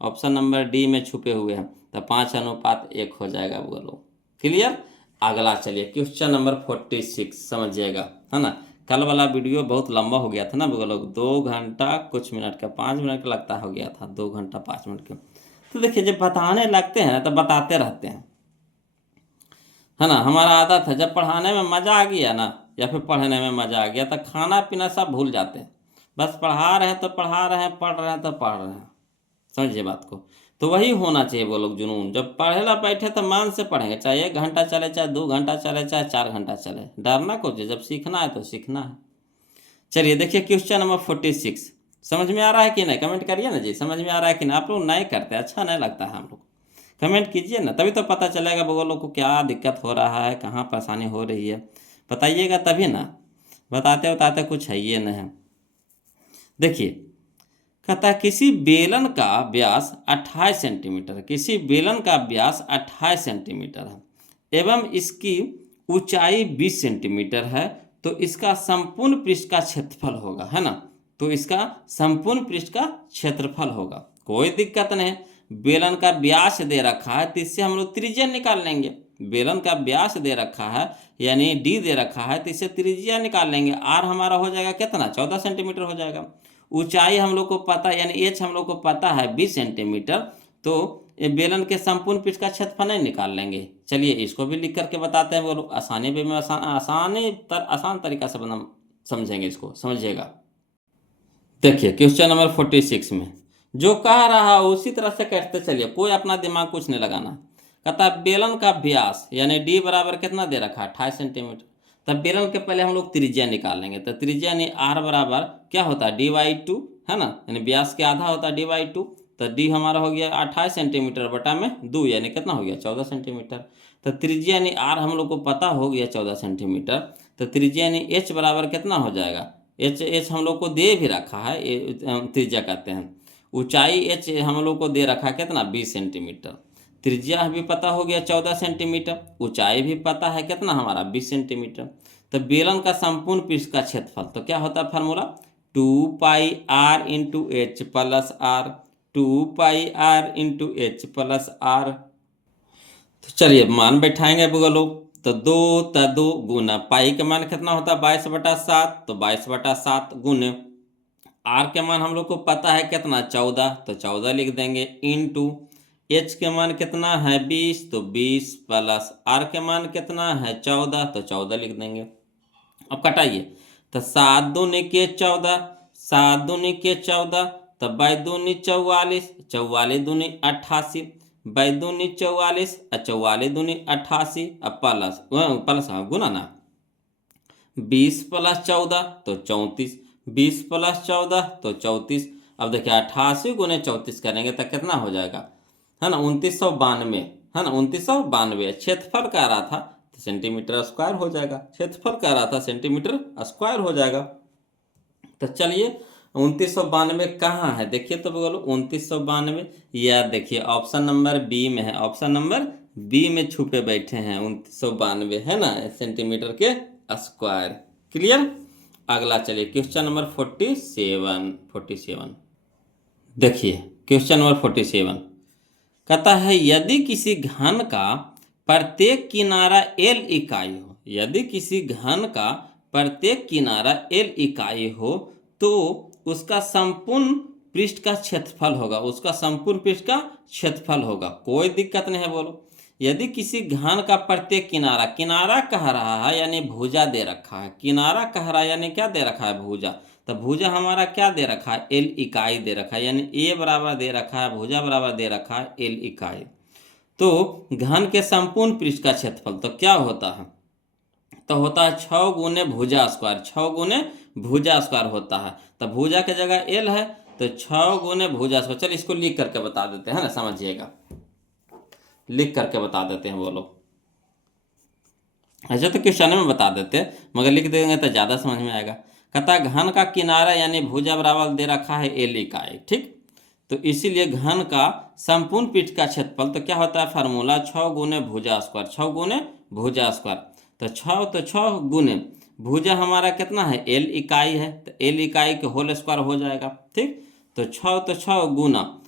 ऑप्शन नंबर डी में छुपे हुए हैं। तो 5:1 हो जाएगा। बोलो क्लियर। अगला चलिए क्वेश्चन नंबर 46 समझिएगा, है ना। कल वाला वीडियो बहुत लंबा हो गया था ना बोलो, 2 घंटा कुछ मिनट का, 5 मिनट का लगता हो गया था, 2 घंटा 5 मिनट का। तो देखिए जब बताने लगते हैं तो बताते रहते हैं, है ना। हमारा आदत है जब पढ़ाने में मज़ा आ गया ना, या फिर पढ़ने में मज़ा आ गया तो खाना पीना सब भूल जाते हैं। बस पढ़ा रहे हैं तो पढ़ा रहे हैं, पढ़ रहे हैं तो पढ़ रहे हैं। समझिए बात को। तो वही होना चाहिए वो लोग जुनून। जब पढ़ेला बैठे तो मान से पढ़ेंगे, चाहे 1 घंटा चले, चाहे 2 घंटा चले, चाहे 4 घंटा चले। डरना कुछ है, जब सीखना है तो सीखना है। चलिए देखिए क्वेश्चन नंबर 46 समझ में आ रहा है कि नहीं? कमेंट करिए ना जी, समझ में आ रहा है कि नहीं? आप लोग नहीं करते, अच्छा नहीं लगता है हम लोग। कमेंट कीजिए ना, तभी तो पता चलेगा वो लोग को क्या दिक्कत हो रहा है, कहाँ परेशानी हो रही है। बताइएगा तभी ना, बताते बताते कुछ है ये नहीं। देखिए कहता है किसी बेलन का व्यास 28 सेंटीमीटर, किसी बेलन का व्यास 28 सेंटीमीटर है एवं इसकी ऊंचाई 20 सेंटीमीटर है, तो इसका संपूर्ण पृष्ठ का क्षेत्रफल होगा, है ना। तो इसका संपूर्ण पृष्ठ का क्षेत्रफल होगा। कोई दिक्कत नहीं। बेलन का व्यास दे रखा है तो इससे हम लोग त्रिज्या निकाल लेंगे। बेलन का व्यास दे रखा है यानी डी दे रखा है, तो इससे त्रिज्या निकाल लेंगे। आर हमारा हो जाएगा कितना 14 सेंटीमीटर हो जाएगा। ऊंचाई हम लोग को पता यानी एच हम लोग को पता है 20 सेंटीमीटर, तो ये बेलन के संपूर्ण पृष्ठ का क्षेत्रफल नहीं निकाल लेंगे। चलिए इसको भी लिख करके बताते हैं। वो लोग आसानी में आसान तरीका से बना समझेंगे इसको, समझिएगा। देखिए क्वेश्चन नंबर 46 में जो कह रहा है उसी तरह से कहते चलिए, कोई अपना दिमाग कुछ नहीं लगाना। कहता है बेलन का व्यास यानी डी बराबर कितना दे रखा है 28 सेंटीमीटर। तब बेलन के पहले हम लोग त्रिज्या निकाल लेंगे। तो त्रिज्या यानी आर बराबर क्या होता है d/2, है ना, यानी व्यास के आधा होता है d/2। तो डी हमारा हो गया 28 सेंटीमीटर बटा में 2 यानी कितना हो गया 14 सेंटीमीटर। तो त्रिज्या यानी आर हम लोग को पता हो गया 14 सेंटीमीटर। तो त्रिज्या यानी एच बराबर कितना हो जाएगा, एच हम लोग को दे भी रखा है, त्रिज्या कहते हैं। ऊंचाई एच हम लोग को दे रखा है कितना 20 सेंटीमीटर। त्रिज्या भी पता हो गया 14 सेंटीमीटर, ऊंचाई भी पता है कितना हमारा 20 सेंटीमीटर। तो बेलन का संपूर्ण पृष्ठ का क्षेत्रफल तो क्या होता है formula 2πr into H plus R, 2πr into H plus R. तो चलिए मान बैठाएंगे बोलो। तो 2 गुना पाई के मान कितना होता है 22/7, तो 22/7 गुने आर के मान हम लोग को पता है कितना 14, तो 14 लिख देंगे इंटू एच के मान कितना है 20, तो 20 प्लस आर के मान कितना है 14, तो 14 लिख देंगे। अब कटाइए। तो 7 दूनी के 14, 7 दूनी के 14, तो 22 44, 44 दूनी 88, 22 44 और 44 दूनी 88, अब प्लस हाँ गुना ना, 20 + 14 तो 34, 20 + 14 तो 34। अब देखिए 88 × 34 करेंगे तो कितना हो जाएगा, है ना 2992, है ना 2992। क्षेत्रफल कह रहा था तो सेंटीमीटर स्क्वायर हो जाएगा, क्षेत्रफल कह रहा था सेंटीमीटर स्क्वायर हो जाएगा। तो चलिए 2992 कहाँ है, देखिए तो बोलो 2992, या देखिए ऑप्शन नंबर बी में है, ऑप्शन नंबर बी में छुपे बैठे हैं 2992, है ना सेंटीमीटर के स्क्वायर। क्लियर। अगला चलिए क्वेश्चन नंबर 47। देखिए क्वेश्चन नंबर 47 कहता है यदि किसी घन का प्रत्येक किनारा l इकाई हो, यदि किसी घन का प्रत्येक किनारा l इकाई हो तो उसका संपूर्ण पृष्ठ का क्षेत्रफल होगा, उसका संपूर्ण पृष्ठ का क्षेत्रफल होगा। कोई दिक्कत नहीं है, बोलो। यदि किसी घन का प्रत्येक किनारा, किनारा कह रहा है यानी भुजा दे रखा है, किनारा कह रहा है यानी क्या दे रखा है, भुजा। तो भुजा हमारा क्या दे रखा है, l इकाई दे रखा है, यानी a बराबर दे रखा है, भुजा बराबर दे रखा है l इकाई। तो घन के संपूर्ण पृष्ठ का क्षेत्रफल तो क्या होता है, तो होता है 6 गुने भुजा स्क्वायर, 6 गुने भुजा स्क्वायर होता है। तो भुजा की जगह l है तो 6 गुने भुजा स्क्वायर। चलिए इसको लिख करके बता देते हैं ना, समझिएगा, लिख करके बता देते हैं, बोलो। ऐसे तो क्वेश्चन में बता देते मगर लिख देंगे तो ज़्यादा समझ में आएगा। कहता है घन का किनारा यानी भुजा बराबर दे रखा है l इकाई, ठीक। तो इसीलिए घन का संपूर्ण पृष्ठ का क्षेत्रफल तो क्या होता है, फार्मूला 6 गुने भुजा स्क्वायर, 6 गुने भुजा स्क्वायर। तो 6 गुने भुजा हमारा कितना है, l इकाई है, तो l इकाई के होल स्क्वायर हो जाएगा, ठीक। तो 6 गुना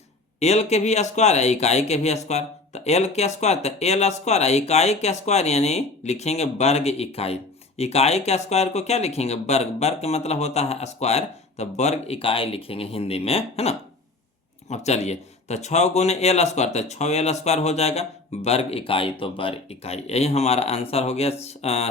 l के भी स्क्वायर है, इकाई के भी स्क्वायर, तो l के स्क्वायर तो l स्क्वायर है, इकाई के स्क्वायर यानी लिखेंगे वर्ग इकाई। इकाई के स्क्वायर को क्या लिखेंगे, वर्ग, वर्ग का मतलब होता है स्क्वायर, तो वर्ग इकाई लिखेंगे हिंदी में, है ना। अब चलिए तो 6 गुने l स्क्वायर तो 6l स्क्वायर हो जाएगा, वर्ग इकाई तो वर्ग इकाई। यही हमारा आंसर हो गया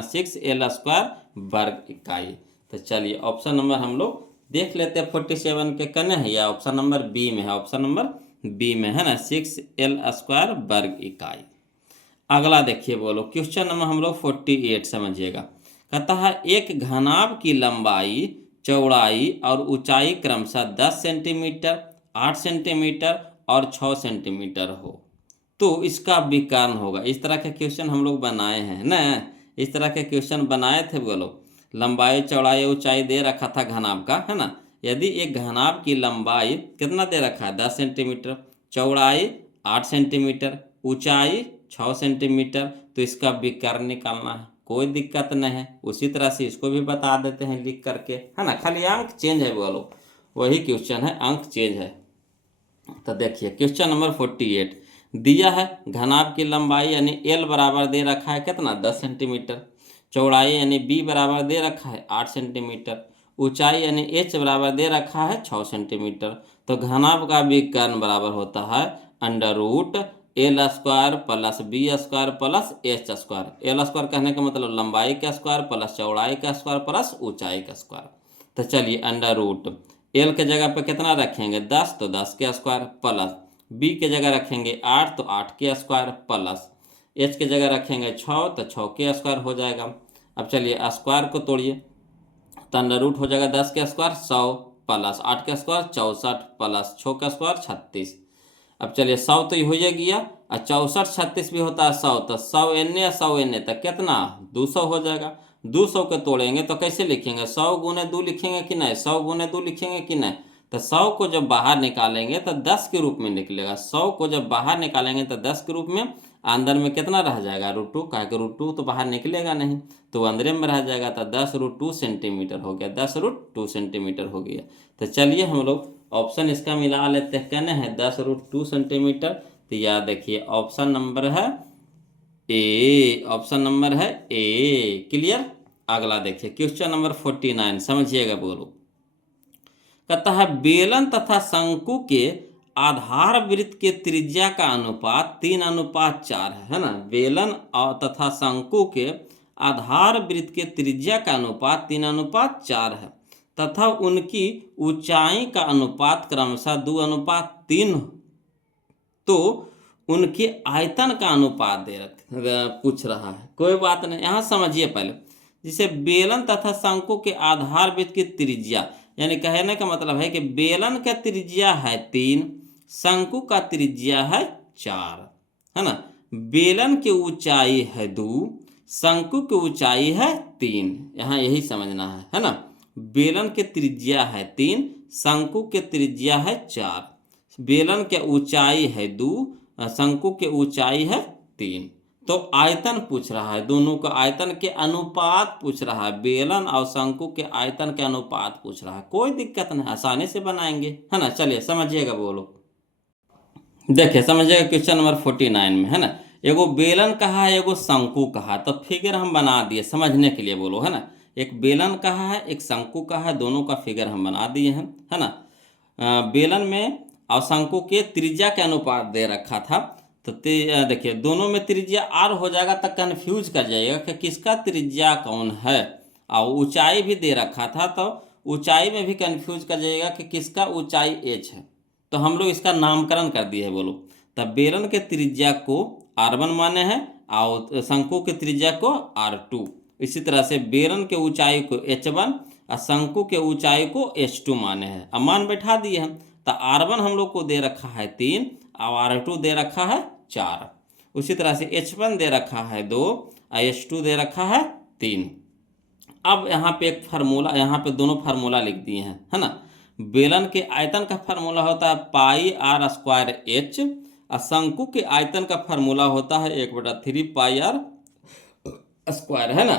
6l स्क्वायर वर्ग इकाई। तो चलिए ऑप्शन नंबर हम लोग देख लेते हैं 47 के कने है या ऑप्शन नंबर बी में है, ऑप्शन नंबर बी में है ना, 6l स्क्वायर वर्ग इकाई। अगला देखिए, बोलो क्वेश्चन नंबर हम लोग 48 समझिएगा। कहता है एक घनाभ की लंबाई, चौड़ाई और ऊंचाई क्रमशः 10 सेंटीमीटर, 8 सेंटीमीटर और 6 सेंटीमीटर हो तो इसका विकर्ण होगा। इस तरह के क्वेश्चन हम लोग बनाए हैं ना, इस तरह के क्वेश्चन बनाए थे, बोलो। लंबाई चौड़ाई ऊंचाई दे रखा था घनाभ का, है ना। यदि एक घनाभ की लंबाई कितना दे रखा है, 10 सेंटीमीटर, चौड़ाई 8 सेंटीमीटर, ऊंचाई 6 सेंटीमीटर, तो इसका विकर्ण निकालना है। कोई दिक्कत नहीं है, उसी तरह से इसको भी बता देते हैं लिख करके, है ना। खाली अंक चेंज है, बोलो, वही क्वेश्चन है, अंक चेंज है। तो देखिए क्वेश्चन नंबर 48 दिया है घनाभ की लंबाई यानी l बराबर दे रखा है कितना, 10 सेंटीमीटर, चौड़ाई यानी b बराबर दे रखा है 8 सेंटीमीटर, ऊंचाई यानी h बराबर दे रखा है 6 सेंटीमीटर। तो घनाभ का विकर्ण बराबर होता है √l square plus b square plus h square. l square कहने का मतलब लंबाई का स्क्वायर प्लस चौड़ाई का स्क्वायर प्लस ऊंचाई का स्क्वायर। तो चलिए √l के जगह पे कितना रखेंगे, 10, तो 10 के स्क्वायर प्लस b के जगह रखेंगे 8, तो 8 के स्क्वायर प्लस h के जगह रखेंगे 6, तो 6 के स्क्वायर हो जाएगा। अब चलिए स्क्वायर को तोड़िए, तो √ हो जाएगा 10 के स्क्वायर 100 प्लस 8 के स्क्वायर 64 प्लस 6 का स्क्वायर 36। अब चलिए 100 तो ये हो गया, और 64 36 भी होता है 100, तो 100 एन 100 एन तक कितना 200 हो जाएगा। 200 के तोड़ेंगे तो कैसे लिखेंगे, 100 गुने 2 लिखेंगे कि नहीं, 100 गुने 2 लिखेंगे कि नहीं। तो 100 को जब बाहर निकालेंगे तो 10 के रूप में निकलेगा, 100 को जब बाहर निकालेंगे तो 10 के रूप में, अंदर में कितना रह जाएगा √2, कहे कि √2 तो बाहर निकलेगा नहीं, तो अंदर में रह जाएगा, तो 10√2 सेंटीमीटर हो गया, 10√2 सेंटीमीटर हो गया। तो चलिए हम लोग ऑप्शन इसका मिला लेते हैं, कहने हैं 10√2 सेंटीमीटर। तो याद देखिए ऑप्शन नंबर है ए, ऑप्शन नंबर है ए। क्लियर। अगला देखिए क्वेश्चन नंबर 49 समझिएगा, बोलो। कहता है बेलन तथा शंकु के आधार वृत्त के त्रिज्या का अनुपात 3:4 है ना। बेलन और तथा शंकु के आधार वृत्त के त्रिज्या का अनुपात 3:4 है। तथा उनकी ऊंचाई का अनुपात क्रमशः 2:3, तो उनके आयतन का अनुपात पूछ रहा है। कोई बात नहीं, यहाँ समझिए पहले। जिसे बेलन तथा शंकु के आधार वृत्त की त्रिज्या, यानी कहने का मतलब है कि बेलन का त्रिज्या है 3, शंकु का त्रिज्या है 4, है ना। बेलन की ऊंचाई है 2, शंकु की ऊंचाई है 3, यहाँ यही समझना है ना। बेलन की त्रिज्या है 3, शंकु की त्रिज्या है 4, बेलन के ऊंचाई है 2, शंकु के ऊंचाई है 3। तो आयतन पूछ रहा है, दोनों का आयतन के अनुपात पूछ रहा है, बेलन और शंकु के आयतन के अनुपात पूछ रहा है। कोई दिक्कत नहीं, आसानी से बनाएंगे, है ना। चलिए समझिएगा, बोलो। देखिए समझिएगा, क्वेश्चन नंबर 49 में, है ना, एगो बेलन कहा है, एगो शंकु कहा है। तो फिगर हम बना दिए समझने के लिए, बोलो, है ना। एक बेलन कहा है, एक शंकु कहा है, दोनों का फिगर हम बना दिए हैं, है ना। बेलन में और शंकु के त्रिज्या के अनुपात दे रखा था। तो देखिए दोनों में त्रिज्या आर हो जाएगा, तक कन्फ्यूज कर जाइएगा कि किसका त्रिज्या कौन है। और ऊंचाई भी दे रखा था, तो ऊंचाई में भी कन्फ्यूज कर जाइएगा कि किसका ऊंचाई एच है। तो हम लोग इसका नामकरण कर दिए है, बोलो। तब बेलन के त्रिज्या को R1 माने हैं और शंकु के त्रिज्या को R2। इसी तरह से बेलन के ऊंचाई को H1 और शंकु के ऊंचाई को H2 माने हैं। अब मान बैठा दिए हैं। तो R1 हम लोग को दे रखा है 3 और R2 दे रखा है 4। उसी तरह से H1 दे रखा है 2 और H2 दे रखा है 3। अब यहाँ पे एक फार्मूला, यहाँ पे दोनों फार्मूला लिख दिए हैं, है ना। बेलन के आयतन का फार्मूला होता है πr²h और शंकु के आयतन का फार्मूला होता है 1/3 πr², है ना।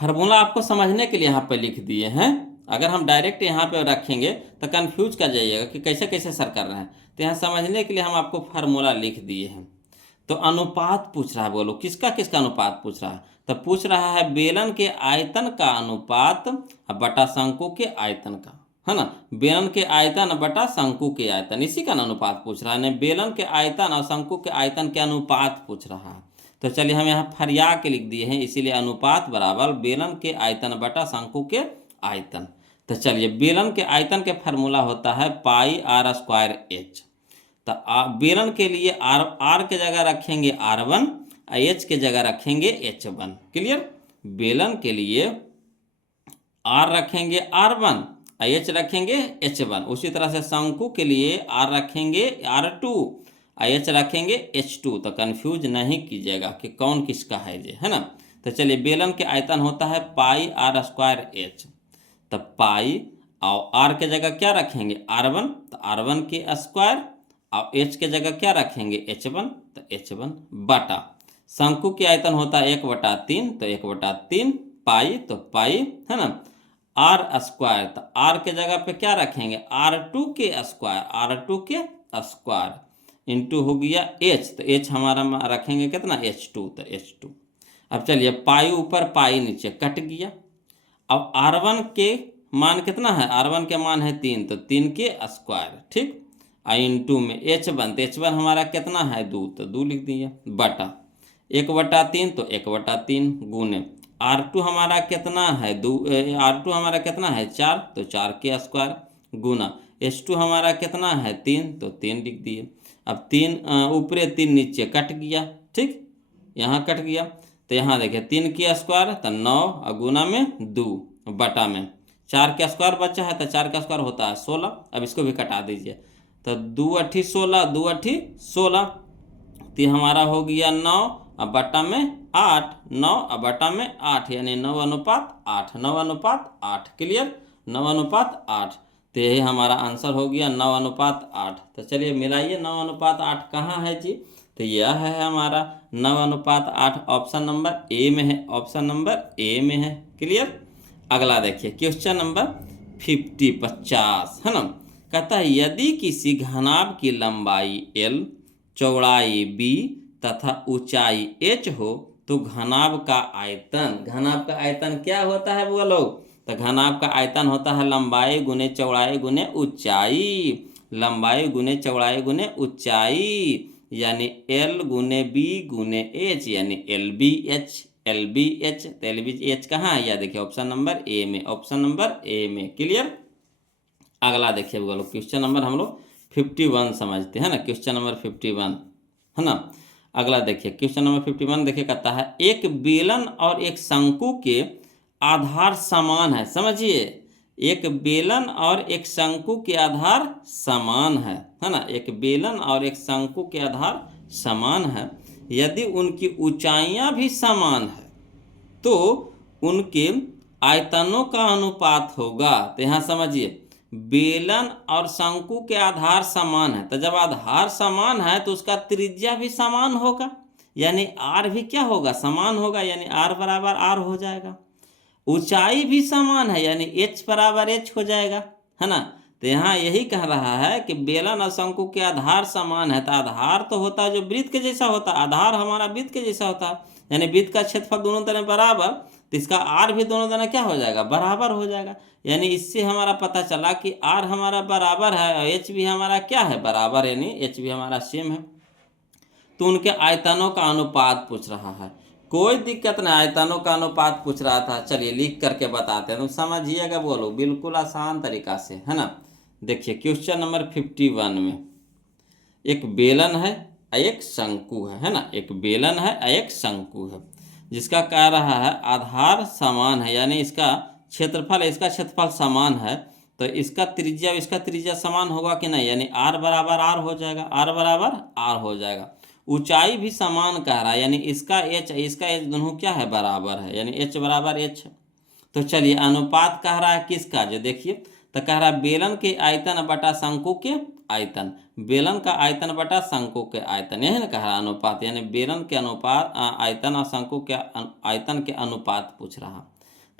फार्मूला आपको समझने के लिए यहाँ पे लिख दिए हैं। अगर हम डायरेक्ट यहाँ पे रखेंगे तो कंफ्यूज कर जाइएगा कि कैसे कैसे सर कर रहे हैं। तो यहाँ समझने के लिए हम आपको फार्मूला लिख दिए हैं। तो अनुपात पूछ रहा है, बोलो किसका किसका अनुपात पूछ रहा है। तो पूछ रहा है बेलन के आयतन का अनुपात बटा शंकु के आयतन का, है ना। बेलन के आयतन बटा शंकु के आयतन, इसी का अनुपात पूछ रहा है। बेलन के आयतन और शंकु के आयतन के अनुपात पूछ रहा है। तो चलिए हम यहाँ फरिया के लिख दिए हैं, इसीलिए अनुपात बराबर बेलन के आयतन बटा शंकु के आयतन। तो चलिए बेलन के आयतन के फार्मूला होता है πr²h। तो बेलन के लिए आर के जगह रखेंगे R1 और एच के जगह रखेंगे H1। क्लियर। बेलन के लिए आर रखेंगे R1 और एच रखेंगे H1। उसी तरह से शंकु के लिए आर रखेंगे R2 और एच रखेंगे H2। तो कंफ्यूज नहीं कीजिएगा कि कौन किसका है ये, है ना। तो चलिए बेलन के आयतन होता है πr²h। तो पाई और आर के जगह क्या रखेंगे R1, तो R1 के स्क्वायर, और एच के जगह क्या रखेंगे H1, तो H1 बटा शंकु की आयतन होता है 1/3, तो 1/3 पाई, तो पाई, है ना। R², तो आर के जगह पे क्या रखेंगे R2 के स्क्वायर, R2 के स्क्वायर इंटू हो गया H, तो H हमारा रखेंगे कितना H2, तो H2। अब चलिए पाई ऊपर पाई नीचे कट गया। अब R1 के मान कितना है, R1 के मान है 3, तो 3 के स्क्वायर, ठीक। इंटू में H1, तो H1 हमारा कितना है 2, तो 2 लिख दिया बटा 1/3, तो 1/3 गुने R2 हमारा कितना है 2, R2 हमारा कितना है 4, तो 4 के स्क्वायर गुना H2 हमारा कितना है 3, तो 3 लिख दिए। अब 3 ऊपरे 3 नीचे कट गया, ठीक, यहाँ कट गया। तो यहाँ देखिए 3 के स्क्वायर तो 9 और गुना में 2 बटा में 4 के स्क्वायर बचा है, तो 4 का स्क्वायर होता है 16। अब इसको भी कटा दीजिए, तो 2 × 16, 2 × 16, तो हमारा हो गया 9 और बटा में 8, 9 और बटा में 8, यानी 9:8, 9:8। क्लियर, 9:8। तो यही हमारा आंसर हो गया 9:8। तो चलिए मिलाइए 9:8 कहाँ है जी। तो यह है हमारा 9:8, ऑप्शन नंबर ए में है, ऑप्शन नंबर ए में है। क्लियर। अगला देखिए क्वेश्चन नंबर 50, है ना। कहता है यदि किसी घनाभ की लंबाई L, चौड़ाई B तथा ऊंचाई H हो तो घनाभ का आयतन क्या होता है वो लोग। तो घनाभ का आयतन होता है लंबाई गुने चौड़ाई गुने ऊंचाई, लंबाई गुने चौड़ाई गुने ऊंचाई, यानी L गुने B गुने H, यानी LBH। LBH। तो LBH कहाँ है, यह देखिए ऑप्शन नंबर ए में, ऑप्शन नंबर ए में। क्लियर। अगला देखिए वो लोग क्वेश्चन नंबर हम लोग 51 समझते हैं ना, क्वेश्चन नंबर 51 है ना। अगला देखिए क्वेश्चन नंबर 51 देखिए कहता है एक बेलन और एक शंकु के आधार समान है। समझिए, एक बेलन और एक शंकु के आधार समान है ना। एक बेलन और एक शंकु के आधार समान है, यदि उनकी ऊंचाइयां भी समान है तो उनके आयतनों का अनुपात होगा। तो यहाँ समझिए, बेलन और शंकु के आधार समान है, तो जब आधार समान है तो उसका त्रिज्या भी समान होगा, यानी आर भी क्या होगा, समान होगा, यानी आर बराबर आर हो जाएगा। ऊंचाई भी समान है, यानी एच बराबर एच हो जाएगा, है ना। तो यहाँ यही कह रहा है कि बेलन और शंकु के आधार समान है, तो आधार तो होता है जो वृत्त के जैसा होता है, आधार हमारा वृत्त के जैसा होता है, यानी वृत्त का क्षेत्रफल दोनों तरफ बराबर, तो इसका आर भी दोनों तरफ क्या हो जाएगा, बराबर हो जाएगा। यानी इससे हमारा पता चला कि आर हमारा बराबर है और एच भी हमारा क्या है, बराबर, यानी एच भी हमारा सेम है। तो उनके आयतनों का अनुपात पूछ रहा है, कोई दिक्कत नहीं, आयतनों का अनुपात पूछ रहा था। चलिए लिख करके बताते हैं, तुम समझिएगा, बोलो बिल्कुल आसान तरीका से, है ना। देखिए क्वेश्चन नंबर 51 में एक बेलन है एक शंकु है ना, एक बेलन है एक शंकु है, जिसका कह रहा है आधार समान है, यानी इसका क्षेत्रफल समान है, तो इसका त्रिज्या समान होगा कि नहीं, यानी आर बराबर आर हो जाएगा, आर बराबर आर हो जाएगा। ऊंचाई भी समान कह रहा है, यानी इसका एच दोनों क्या है, बराबर है, यानी एच बराबर एच है। तो चलिए अनुपात कह रहा है किसका, जो देखिए, तो कह रहा है बेलन के आयतन बटा शंकु के आयतन, बेलन का आयतन बटा शंकु के आयतन, यही ना कह रहा अनुपात, यानी बेलन के अनुपात आयतन और शंकु के आयतन के अनुपात पूछ रहा।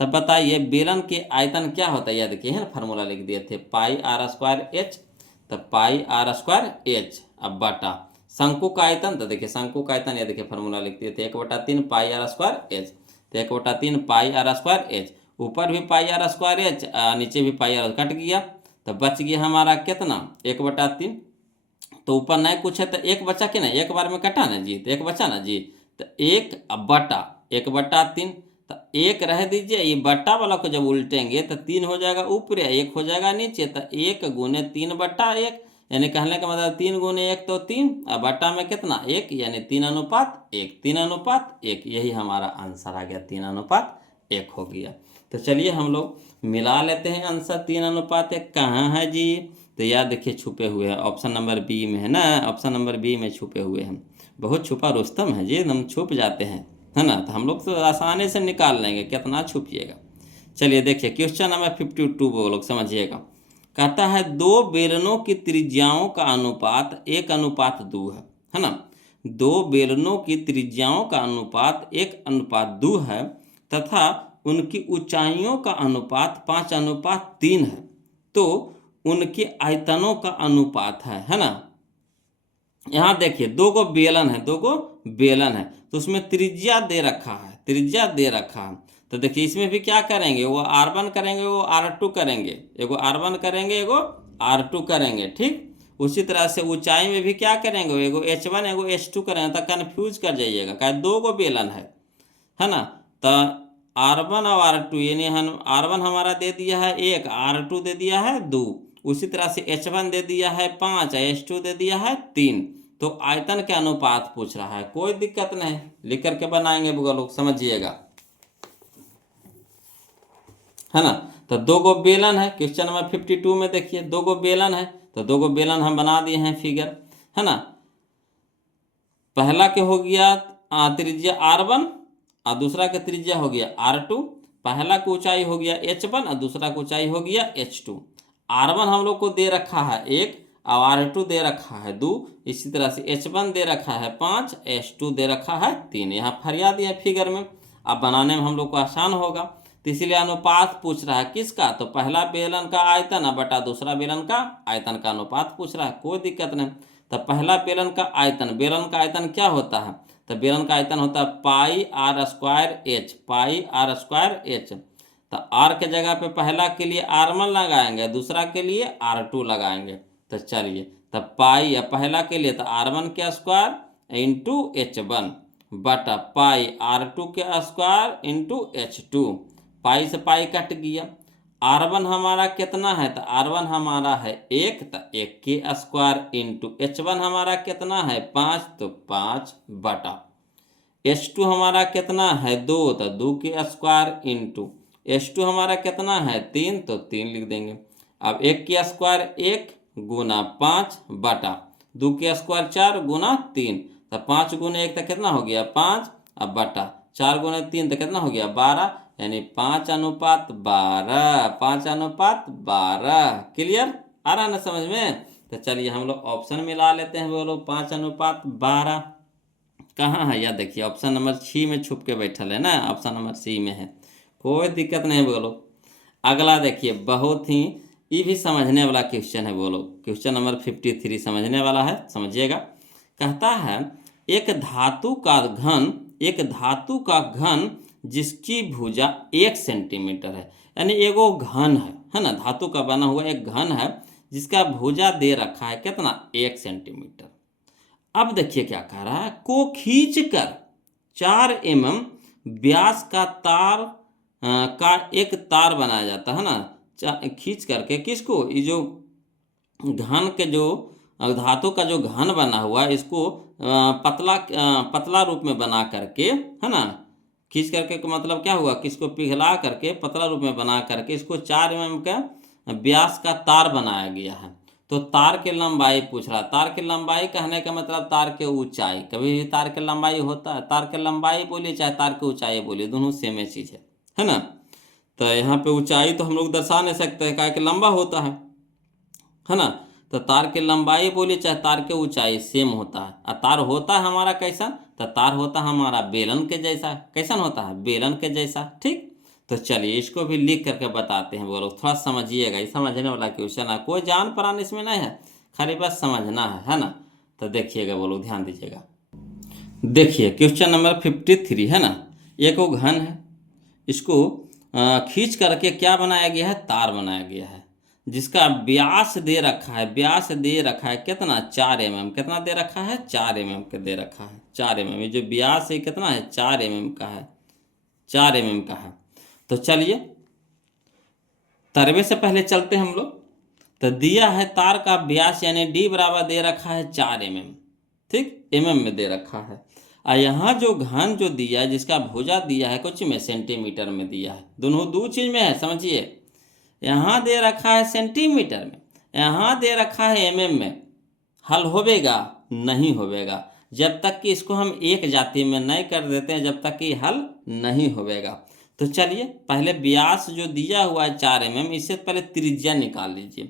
तब बताइए बेलन के आयतन क्या होता है, यह देखिए है ना, फार्मूला लिख दिए थे, पाई आर स्क्वायर एच, तो पाई आर स्क्वायर एच, अब बटा शंकु का आयतन, तो देखिए शंकु का आयतन, यह देखिए फार्मूला लिख दिए थे 1/3 पाई आर स्क्वायर एच, तो 1/3 पाई आर स्क्वायर एच, ऊपर भी पाई आर स्क्वायर एच, नीचे भी पाई आर, कट गया, तो बच गया हमारा कितना, 1/3। तो ऊपर नहीं कुछ है तो एक बचा कि नहीं, एक बार में कटा ना जी, तो एक बचा ना जी, तो एक बटा 1/3, तो एक रह दीजिए, ये बट्टा वाला को जब उल्टेंगे तो 3 हो जाएगा ऊपर, एक हो जाएगा नीचे, तो 1 गुने 3/1, यानी कहने का मतलब 3 गुने 1 तो 3, और बट्टा में कितना 1, यानी 3:1, 3:1, यही हमारा आंसर आ गया, 3:1 हो गया। तो चलिए हम लोग मिला लेते हैं आंसर, 3:1 कहाँ है जी, तो याद देखिए छुपे हुए हैं, ऑप्शन नंबर बी में है ना, ऑप्शन नंबर बी में छुपे हुए हैं, बहुत छुपा रुस्तम है जी, एकदम छुप जाते हैं, है ना। तो हम लोग तो आसानी से निकाल लेंगे, कितना छुपिएगा। चलिए देखिए क्वेश्चन नंबर 52 वो लोग समझिएगा, कहता है दो बेलनों की त्रिज्याओं का अनुपात 1:2 है ना। दो बेलनों की त्रिज्याओं का अनुपात 1:2 है तथा उनकी ऊंचाइयों का अनुपात 5:3 है, तो उनके आयतनों का अनुपात है ना। यहाँ देखिए दो गो बेलन है, तो उसमें त्रिज्या दे रखा है, तो देखिए इसमें भी क्या करेंगे, वो R1 करेंगे, वो R2 करेंगे, एगो R1 करेंगे, एगो R2 करेंगे, ठीक। उसी तरह से ऊंचाई में भी क्या करेंगे, एगो H1 एगो H2 करेंगे, तो कन्फ्यूज कर जाइएगा, क्या दो गो बेलन है ना। तो R1 और R2, यानी हम R1 हमारा दे दिया है 1, R2 दे दिया है 2, उसी तरह से H1 दे दिया है 5, H2 दे दिया है 3, तो आयतन के अनुपात पूछ रहा है, कोई दिक्कत नहीं, लिख करके बनाएंगे बुआ लोग, समझिएगा, है ना। तो दो गो बेलन है, क्वेश्चन नंबर 52 में देखिए दो गो बेलन है, तो दो गो बेलन हम बना दिए हैं फिगर, है ना। पहला के हो गया त्रिज्या R1 और दूसरा का त्रिज्या हो गया R2, पहला की ऊंचाई हो गया H1 और दूसरा की ऊंचाई हो गया H2। R1 हम लोग को दे रखा है 1 और R2 दे रखा है 2, इसी तरह से H1 दे रखा है 5, H2 दे रखा है 3, यहाँ फरिया दिया फिगर में, अब बनाने में हम लोग को आसान होगा। तो इसलिए अनुपात पूछ रहा है किसका, तो पहला बेलन का आयतन बटा दूसरा बेलन का आयतन का अनुपात पूछ रहा है, कोई दिक्कत नहीं। तो पहला बेलन का आयतन क्या होता है, तो बेलन का आयतन होता है पाई आर स्क्वायर एच, तो आर के जगह पे पहला के लिए R1 लगाएंगे, दूसरा के लिए R2 लगाएंगे, तो चलिए, तो पाई या पहला के लिए तो R1 के स्क्वायर इंटू H1 बटा पाई R2 के स्क्वायर इंटू H2। पाई से पाई कट गया। R1 हमारा कितना है, तो R1 हमारा है 1, तो 1 के स्क्वायर इंटू H1 हमारा कितना है 5, तो 5 बटा H2 हमारा कितना है 2, तो 2 के स्क्वायर इंटू H2 हमारा कितना है 3, तो 3 लिख देंगे। अब 1 के स्क्वायर 1 गुना 5 बटा 2 के स्क्वायर 4 गुना 3, तो 5 गुना 1 तो कितना हो गया 5, अब बटा 4 गुना 3 तो कितना हो गया 12, यानी 5:12, 5:12। क्लियर, आ रहा ना समझ में? तो चलिए हम लोग ऑप्शन मिला लेते हैं। बोलो 5:12 कहाँ है, या देखिए ऑप्शन नंबर 6 में छुप के बैठल है ना, ऑप्शन नंबर C में है, कोई दिक्कत नहीं। बोलो अगला देखिए, बहुत ही ये भी समझने वाला क्वेश्चन है। बोलो क्वेश्चन नंबर 53 समझने वाला है, समझिएगा। कहता है एक धातु का घन जिसकी भुजा 1 सेंटीमीटर है, यानी एगो घन है ना, धातु का बना हुआ एक घन है जिसका भुजा दे रखा है कितना 1 सेंटीमीटर। अब देखिए क्या कह रहा है, को खींचकर 4 mm व्यास का तार का एक तार बनाया जाता है ना, खींच करके किसको, ये जो घन के जो धातु का जो घन बना हुआ है इसको पतला रूप में बना करके है ना, खींच करके का मतलब क्या हुआ कि इसको पिघला करके पतला रूप में बना करके इसको 4 mm का व्यास का तार बनाया गया है। तो तार की लंबाई पूछ रहा, तार की लंबाई कहने का मतलब तार के ऊंचाई, कभी भी तार की लंबाई होता है, तार की लंबाई बोलिए चाहे तार की ऊंचाई बोलिए, दोनों सेम चीज़ है ना। तो यहाँ पे ऊंचाई तो हम लोग दर्शा नहीं सकते हैं, क्या कि लंबा होता है ना। तो तार की लंबाई बोलिए चाहे तार की ऊंचाई सेम होता है। और तार होता है हमारा कैसा, तो तार होता है हमारा बेलन के जैसा। कैसा होता है, बेलन के जैसा। ठीक, तो चलिए इसको भी लिख करके बताते हैं। बोलो थोड़ा समझिएगा, ये समझने वाला क्वेश्चन है, कोई जान परान इसमें नहीं है, खाली बस समझना है ना। तो देखिएगा, बोलो ध्यान दीजिएगा। देखिए क्वेश्चन नंबर 53 है ना, एक वो घन है, इसको खींच करके क्या बनाया गया है, तार बनाया गया है, जिसका व्यास दे रखा है, व्यास दे रखा है कितना 4 mm, कितना दे रखा है 4 mm के दे रखा है, 4 mm। ये जो व्यास है कितना है 4 mm का है, 4 mm का है। तो चलिए तरवे से पहले चलते हम लोग। तो दिया है तार का व्यास यानी D बराबर दे रखा है 4 mm, ठीक, mm में दे रखा है। और यहाँ जो घन जो दिया है जिसका भुजा दिया है कुछ में सेंटीमीटर में दिया है, दोनों दो चीज में है, समझिए। यहाँ दे रखा है सेंटीमीटर में, यहाँ दे रखा है mm में। हल होवेगा, नहीं होवेगा, जब तक कि इसको हम एक जाति में नहीं कर देते हैं, जब तक कि हल नहीं होवेगा। तो चलिए पहले व्यास जो दिया हुआ है 4 mm, इससे पहले त्रिज्या निकाल लीजिए।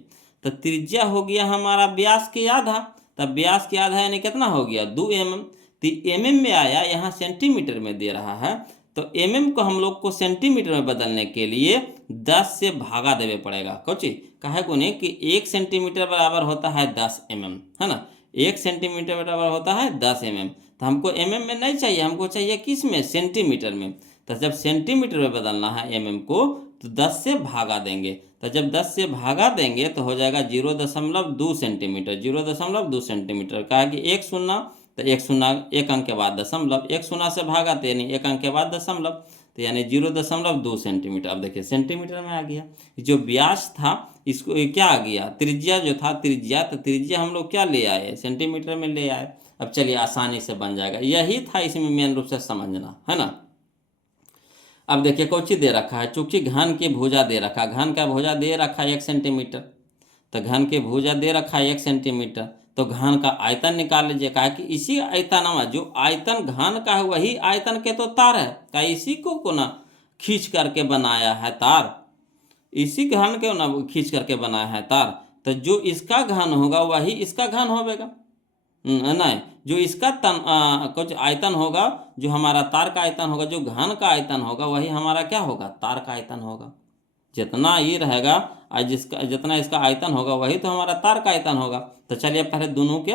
तो त्रिज्या हो गया हमारा व्यास के आधा, तब व्यास के आधा यानी कितना हो गया 2 mm। तो mm में आया, यहाँ सेंटीमीटर में दे रहा है, तो mm को हम लोग को सेंटीमीटर में बदलने के लिए 10 से भागा देवे पड़ेगा। कौची काहे को नहीं कि 1 सेंटीमीटर बराबर होता है 10 mm, है ना, 1 सेंटीमीटर बराबर होता है 10 mm। तो हमको mm में नहीं चाहिए, हमको चाहिए किस में, सेंटीमीटर में। तो जब सेंटीमीटर में बदलना है mm को, तो 10 से भागा देंगे। तो जब 10 से भागा देंगे तो हो जाएगा 0.2 सेंटीमीटर, 0.2 सेंटीमीटर। कहा कि 1 शून्य, तो 1 शून्य 1 अंक के बाद दशमलव, 1 शून्य से भागा तो यानी 1 अंक के बाद दशमलव, तो यानी 0.2 सेंटीमीटर। अब देखिए सेंटीमीटर में आ गया। जो व्यास था इसको ये क्या आ गया, त्रिज्या जो था त्रिज्या, तो त्रिज्या हम लोग क्या ले आए, सेंटीमीटर में ले आए। अब चलिए आसानी से बन जाएगा, यही था इसमें मेन रूप से समझना, है ना। अब देखिए कौची दे रखा है, चूंकि घन की भुजा दे रखा, घन का भुजा दे रखा है 1 सेंटीमीटर, तो घन की भुजा दे रखा है 1 सेंटीमीटर। तो घन का आयतन निकाल लीजिए, कहा कि इसी आयतन जो आयतन घन का है वही आयतन के तो तार है, का इसी को ना खींच करके बनाया है तार, इसी घन के ना खींच करके बनाया है तार। तो जो इसका घन होगा वही इसका घन होगा, नहीं, जो इसका कुछ आयतन होगा, जो हमारा तार का आयतन होगा, जो घन का आयतन होगा वही हमारा क्या होगा, तार का आयतन होगा। जितना ये रहेगा और जितना इसका आयतन होगा वही तो हमारा तार का आयतन होगा। तो चलिए पहले दोनों के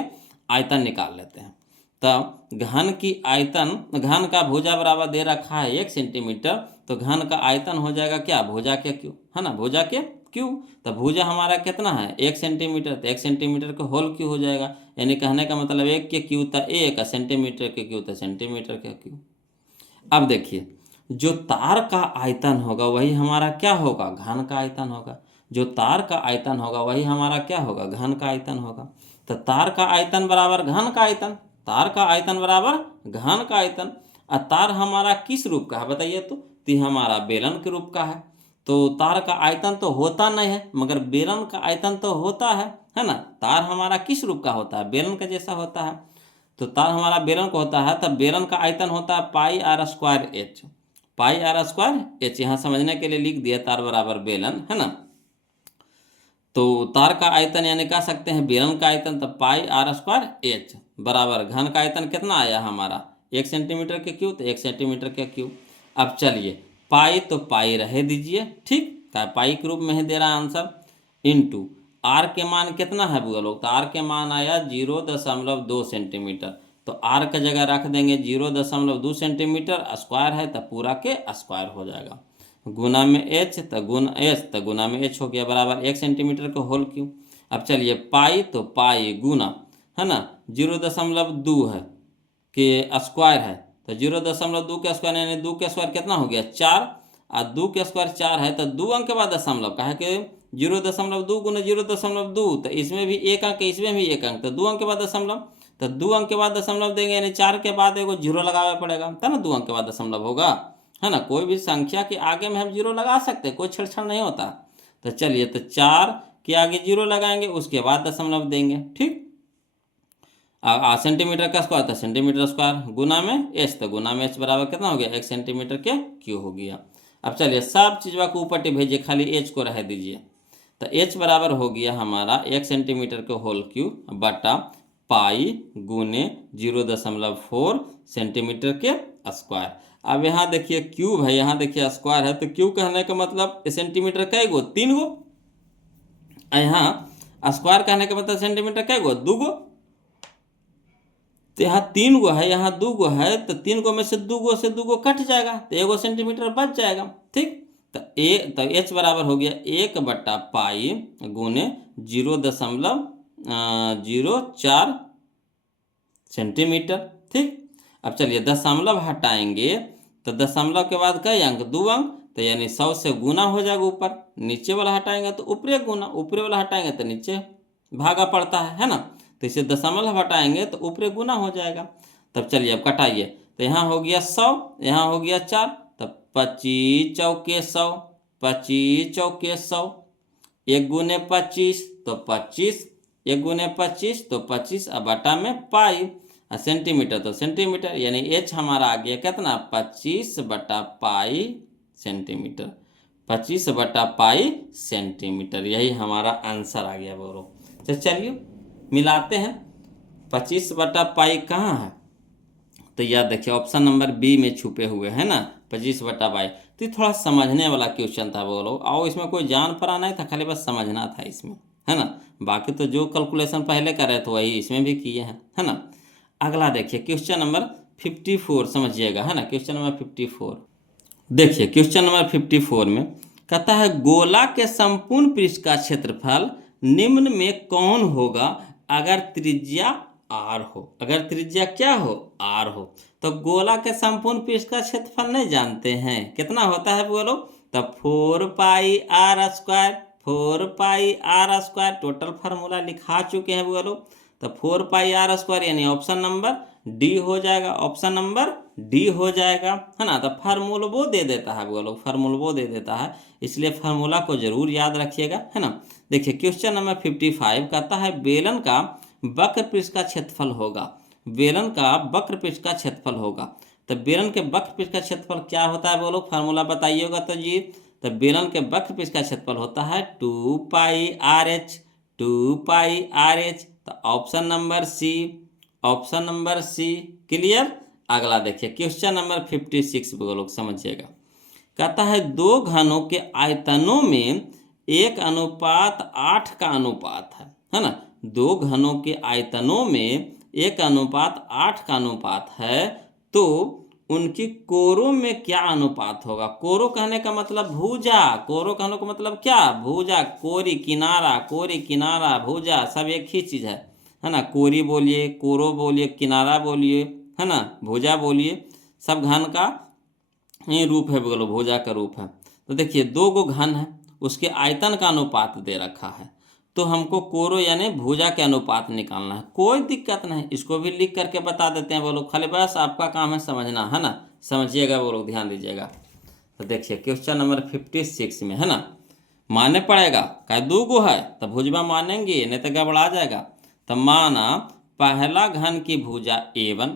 आयतन निकाल लेते हैं। तो घन की आयतन, घन का भुजा बराबर दे रखा है 1 सेंटीमीटर, तो घन का आयतन हो जाएगा क्या, भुजा के क्यू, है ना, भुजा के क्यू। तो भुजा हमारा कितना है 1 सेंटीमीटर, तो 1 सेंटीमीटर का होल क्यू हो जाएगा। यानी कहने का मतलब 1 के क्यू था 1, सेंटीमीटर के क्यू था सेंटीमीटर का क्यू। अब देखिए जो तार का आयतन होगा वही हमारा क्या होगा, घन का आयतन होगा। जो तार का आयतन होगा वही हमारा क्या होगा, घन का आयतन होगा। तो तार का आयतन बराबर घन का आयतन, तार का आयतन बराबर घन का आयतन। और तार हमारा किस रूप का है बताइए तो ये हमारा बेलन के रूप का है। तो तार का आयतन तो होता नहीं है मगर बेलन का आयतन तो होता है ना। तार हमारा किस रूप का होता है, बेलन का जैसा होता है। तो तार हमारा बेलन का होता है, तब बेलन का आयतन होता है pi r square h. Pi r square h यहाँ समझने के लिए लिख दिया, तार बराबर बेलन, है ना। तो तार का आयतन यानी कह सकते हैं बेलन का आयतन, तब पाई आर स्क्वायर एच बराबर घन का आयतन कितना आया हमारा 1 सेंटीमीटर के क्यू, तो 1 सेंटीमीटर के क्यू। अब चलिए पाई तो पाई रहे दीजिए, ठीक है, पाई के रूप में ही दे रहा है आंसर, इनटू आर के मान कितना है बुआ लोग, तो आर के मान आया 0.2 सेंटीमीटर। तो आर का जगह रख देंगे 0.2 सेंटीमीटर, स्क्वायर है तो पूरा के स्क्वायर हो जाएगा, गुना में एच तो गुना एच तो गुना में एच हो गया बराबर 1 सेंटीमीटर का होल क्यू। अब चलिए पाई तो पाई गुना, है ना, 0.2 है कि स्क्वायर है, तो 0.2 के स्क्वायर यानी 2 के स्क्वायर कितना हो गया 4, और 2 के स्क्वायर 4 है तो 2 अंक के बाद दशमलव, कहा कि 0.2 गुना 0.2, तो इसमें भी 1 अंक इसमें भी 1 अंक, तो 2 अंक के बाद दशमलव, तो 2 अंक के बाद दशमलव देंगे यानी 4 के बाद एगो जीरो लगाना पड़ेगा, तब ना 2 अंक के बाद दशमलव होगा, है ना। कोई भी संख्या के आगे में हम जीरो लगा सकते हैं, कोई छेड़छाड़ नहीं होता। तो चलिए तो 4 के आगे जीरो लगाएंगे उसके बाद दशमलव देंगे, ठीक। सेंटीमीटर का स्क्वायर था सेंटीमीटर स्क्वायर, गुना में एच तो गुना में एच बराबर कितना हो गया 1 सेंटीमीटर के क्यू हो गया। अब चलिए सब चीज़ को ऊपर टे भेजिए, खाली एच को रह दीजिए। तो एच बराबर हो गया हमारा 1 सेंटीमीटर के होल क्यू बटा पाई गुने 0.4 सेंटीमीटर के स्क्वायर। अब यहाँ देखिए क्यूब है, यहाँ देखिए स्क्वायर है, तो क्यूब कहने का मतलब सेंटीमीटर कै गो 3 गो, यहाँ स्क्वायर कहने का मतलब सेंटीमीटर कै गो 2 गो। तो यहाँ 3 गो है यहाँ 2 गो है, तो 3 गो में से 2 गो से 2 गो कट जाएगा तो 1 सेंटीमीटर बच जाएगा, ठीक। तो एच बराबर हो गया 1 बटा पाई गुने 0.04 सेंटीमीटर, ठीक। अब चलिए दशमलव हटाएंगे तो दशमलव के बाद कई अंक 2 अंक, तो यानी 100 से गुना हो जाएगा ऊपर, नीचे वाला हटाएंगे तो ऊपरे गुना, ऊपरे वाला हटाएंगे तो नीचे भागा पड़ता है ना। तो इसे दशमलव हटाएंगे तो ऊपरे गुना हो जाएगा। तब चलिए अब कटाइए, तो यहाँ हो गया 100, यहाँ हो गया 4, तब 25 चौके 100, 25 चौके 100, 1 गुने 25 तो 25, 1 गुने 25 तो 25, अब बटा में पाई, सेंटीमीटर तो सेंटीमीटर, यानी एच हमारा आ गया कितना 25 बटा पाई सेंटीमीटर, 25 बटा पाई सेंटीमीटर, यही हमारा आंसर आ गया बोलो। तो चलिए मिलाते हैं, 25 बटा पाई कहाँ है, तो यह देखिए ऑप्शन नंबर बी में छुपे हुए हैं ना 25 बटा पाई। तो ये थोड़ा समझने वाला क्वेश्चन था बोलो, आओ इसमें कोई जान पड़ा नहीं था, खाली बस समझना था इसमें, है ना। बाकी तो जो कैलकुलेशन पहले कर रहे थे वही इसमें भी किए हैं, है ना। अगला देखिए क्वेश्चन नंबर 54 समझिएगा, है ना। क्वेश्चन नंबर 54 देखिए, क्वेश्चन नंबर 54 में कहता है गोला के संपूर्ण पृष्ठ का क्षेत्रफल निम्न में कौन होगा अगर त्रिज्या आर हो। अगर त्रिज्या क्या हो आर हो, तो गोला के संपूर्ण पृष्ठ का क्षेत्रफल नहीं जानते हैं कितना होता है बोलो, तो 4 pi r square, 4 pi r square, total formula लिखा चुके हैं बोलो। तो 4 पाई आर स्क्वायर यानी ऑप्शन नंबर डी हो जाएगा, ऑप्शन नंबर डी हो जाएगा, है ना। तो फार्मूला वो दे देता है बोलो, फार्मूला वो दे देता है, इसलिए फार्मूला को जरूर याद रखिएगा, है ना। देखिए क्वेश्चन नंबर 55 कहता है बेलन का वक्र पृष्ठ का क्षेत्रफल होगा, बेलन का वक्र पृष्ठ का क्षेत्रफल होगा। तो बेलन के वक्र पृष्ठ का क्षेत्रफल क्या होता है बोलो, फार्मूला बताइएगा तो जी। तो बेलन के वक्र पृष्ठ का क्षेत्रफल होता है 2 pi R H, 2 pi R H, तो option number C, option number C, clear. अगला देखिए क्वेश्चन नंबर 56 लोग समझिएगा, कहता है दो घनों के आयतनों में 1:8 का अनुपात है ना। दो घनों के आयतनों में 1:8 का अनुपात है, तो उनकी कोरों में क्या अनुपात होगा। कोरो कहने का मतलब भुजा, कोरो कहने का मतलब क्या, भुजा, कोरी किनारा भुजा सब एक ही चीज़ है ना। कोरी बोलिए, कोरो बोलिए, किनारा बोलिए, है ना, भुजा बोलिए, सब घन का ये रूप है, बोलो भुजा का रूप है। तो देखिए दो गो घन है, उसके आयतन का अनुपात दे रखा है, तो हमको कोरो यानी भुजा के अनुपात निकालना है। कोई दिक्कत नहीं, इसको भी लिख करके बता देते हैं बोलो, खाली बस आपका काम है समझना, है ना। समझिएगा बोलो, ध्यान दीजिएगा। तो देखिए क्वेश्चन नंबर 56 में, है ना, माने पड़ेगा, क्या दो गो है तो भुजवा मानेंगे, नहीं तो गड़बड़ा जाएगा। तो माना पहला घन की भुजा A1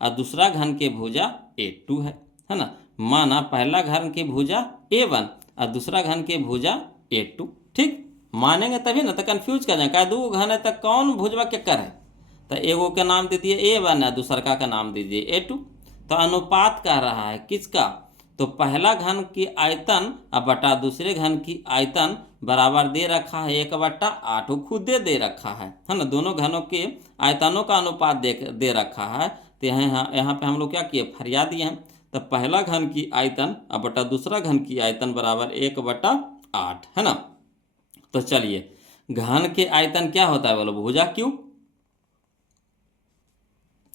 और दूसरा घन की भुजा A2 है ना। माना पहला घन की भुजा A1 और दूसरा घन की भुजा A2, ठीक, मानेंगे तभी ना, तो कंफ्यूज कर जाए, क्या दो घन है तो कौन भुजवा के कर है, तो एगो के नाम दे दिए A1 है, दूसरा का नाम दे दिए A2। तो अनुपात कह रहा है किसका, तो पहला घन की आयतन अब बटा दूसरे घन की आयतन बराबर दे रखा है 1/8, खुद दे रखा है ना। दोनों घनों के आयतनों का अनुपात दे रखा है। तो यहाँ पे हम लोग क्या किए, फरिया दिए हैं। तो पहला घन की आयतन अब बटा दूसरा घन की आयतन बराबर 1/8, है ना। तो चलिए घन के आयतन क्या होता है बोलो, भुजा क्यों,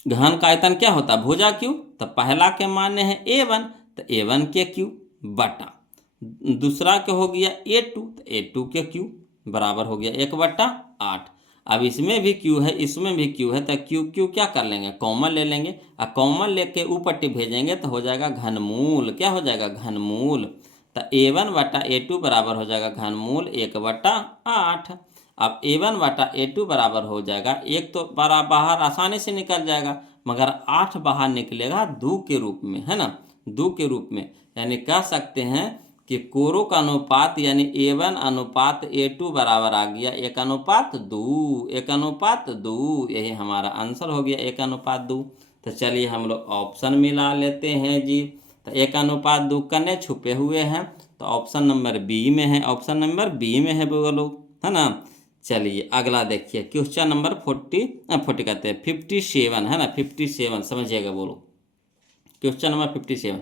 घन का आयतन क्या होता है, भुजा क्यों। तो पहला के माने हैं A1, तो A1 के क्यू बटा दूसरा के हो गया A2, तो A2 के क्यू बराबर हो गया 1/8। अब इसमें भी क्यू है, इसमें भी क्यू है, तो क्यू क्यू क्या कर लेंगे, कॉमन ले लेंगे, और कॉमन लेके ऊपर भेजेंगे तो हो जाएगा घनमूल, क्या हो जाएगा, घनमूल। तो A1/A2 बराबर हो जाएगा घनमूल 1/8। अब A1/A2 बराबर हो जाएगा, एक तो बड़ा बाहर आसानी से निकल जाएगा, मगर 8 बाहर निकलेगा 2 के रूप में, है ना, 2 के रूप में। यानी कह सकते हैं कि कोरों का अनुपात यानी A1/A2 बराबर आ गया 1/2, 1/2, यही हमारा आंसर हो गया 1/2। तो चलिए हम लोग ऑप्शन मिला लेते हैं जी। तो 1/2 कन्ने छुपे हुए हैं, तो ऑप्शन नंबर बी में है, ऑप्शन नंबर बी में है बोलो, है ना। चलिए अगला देखिए क्वेश्चन नंबर 40 कहते हैं 57, है ना, 57 समझिएगा बोलो। क्वेश्चन नंबर 57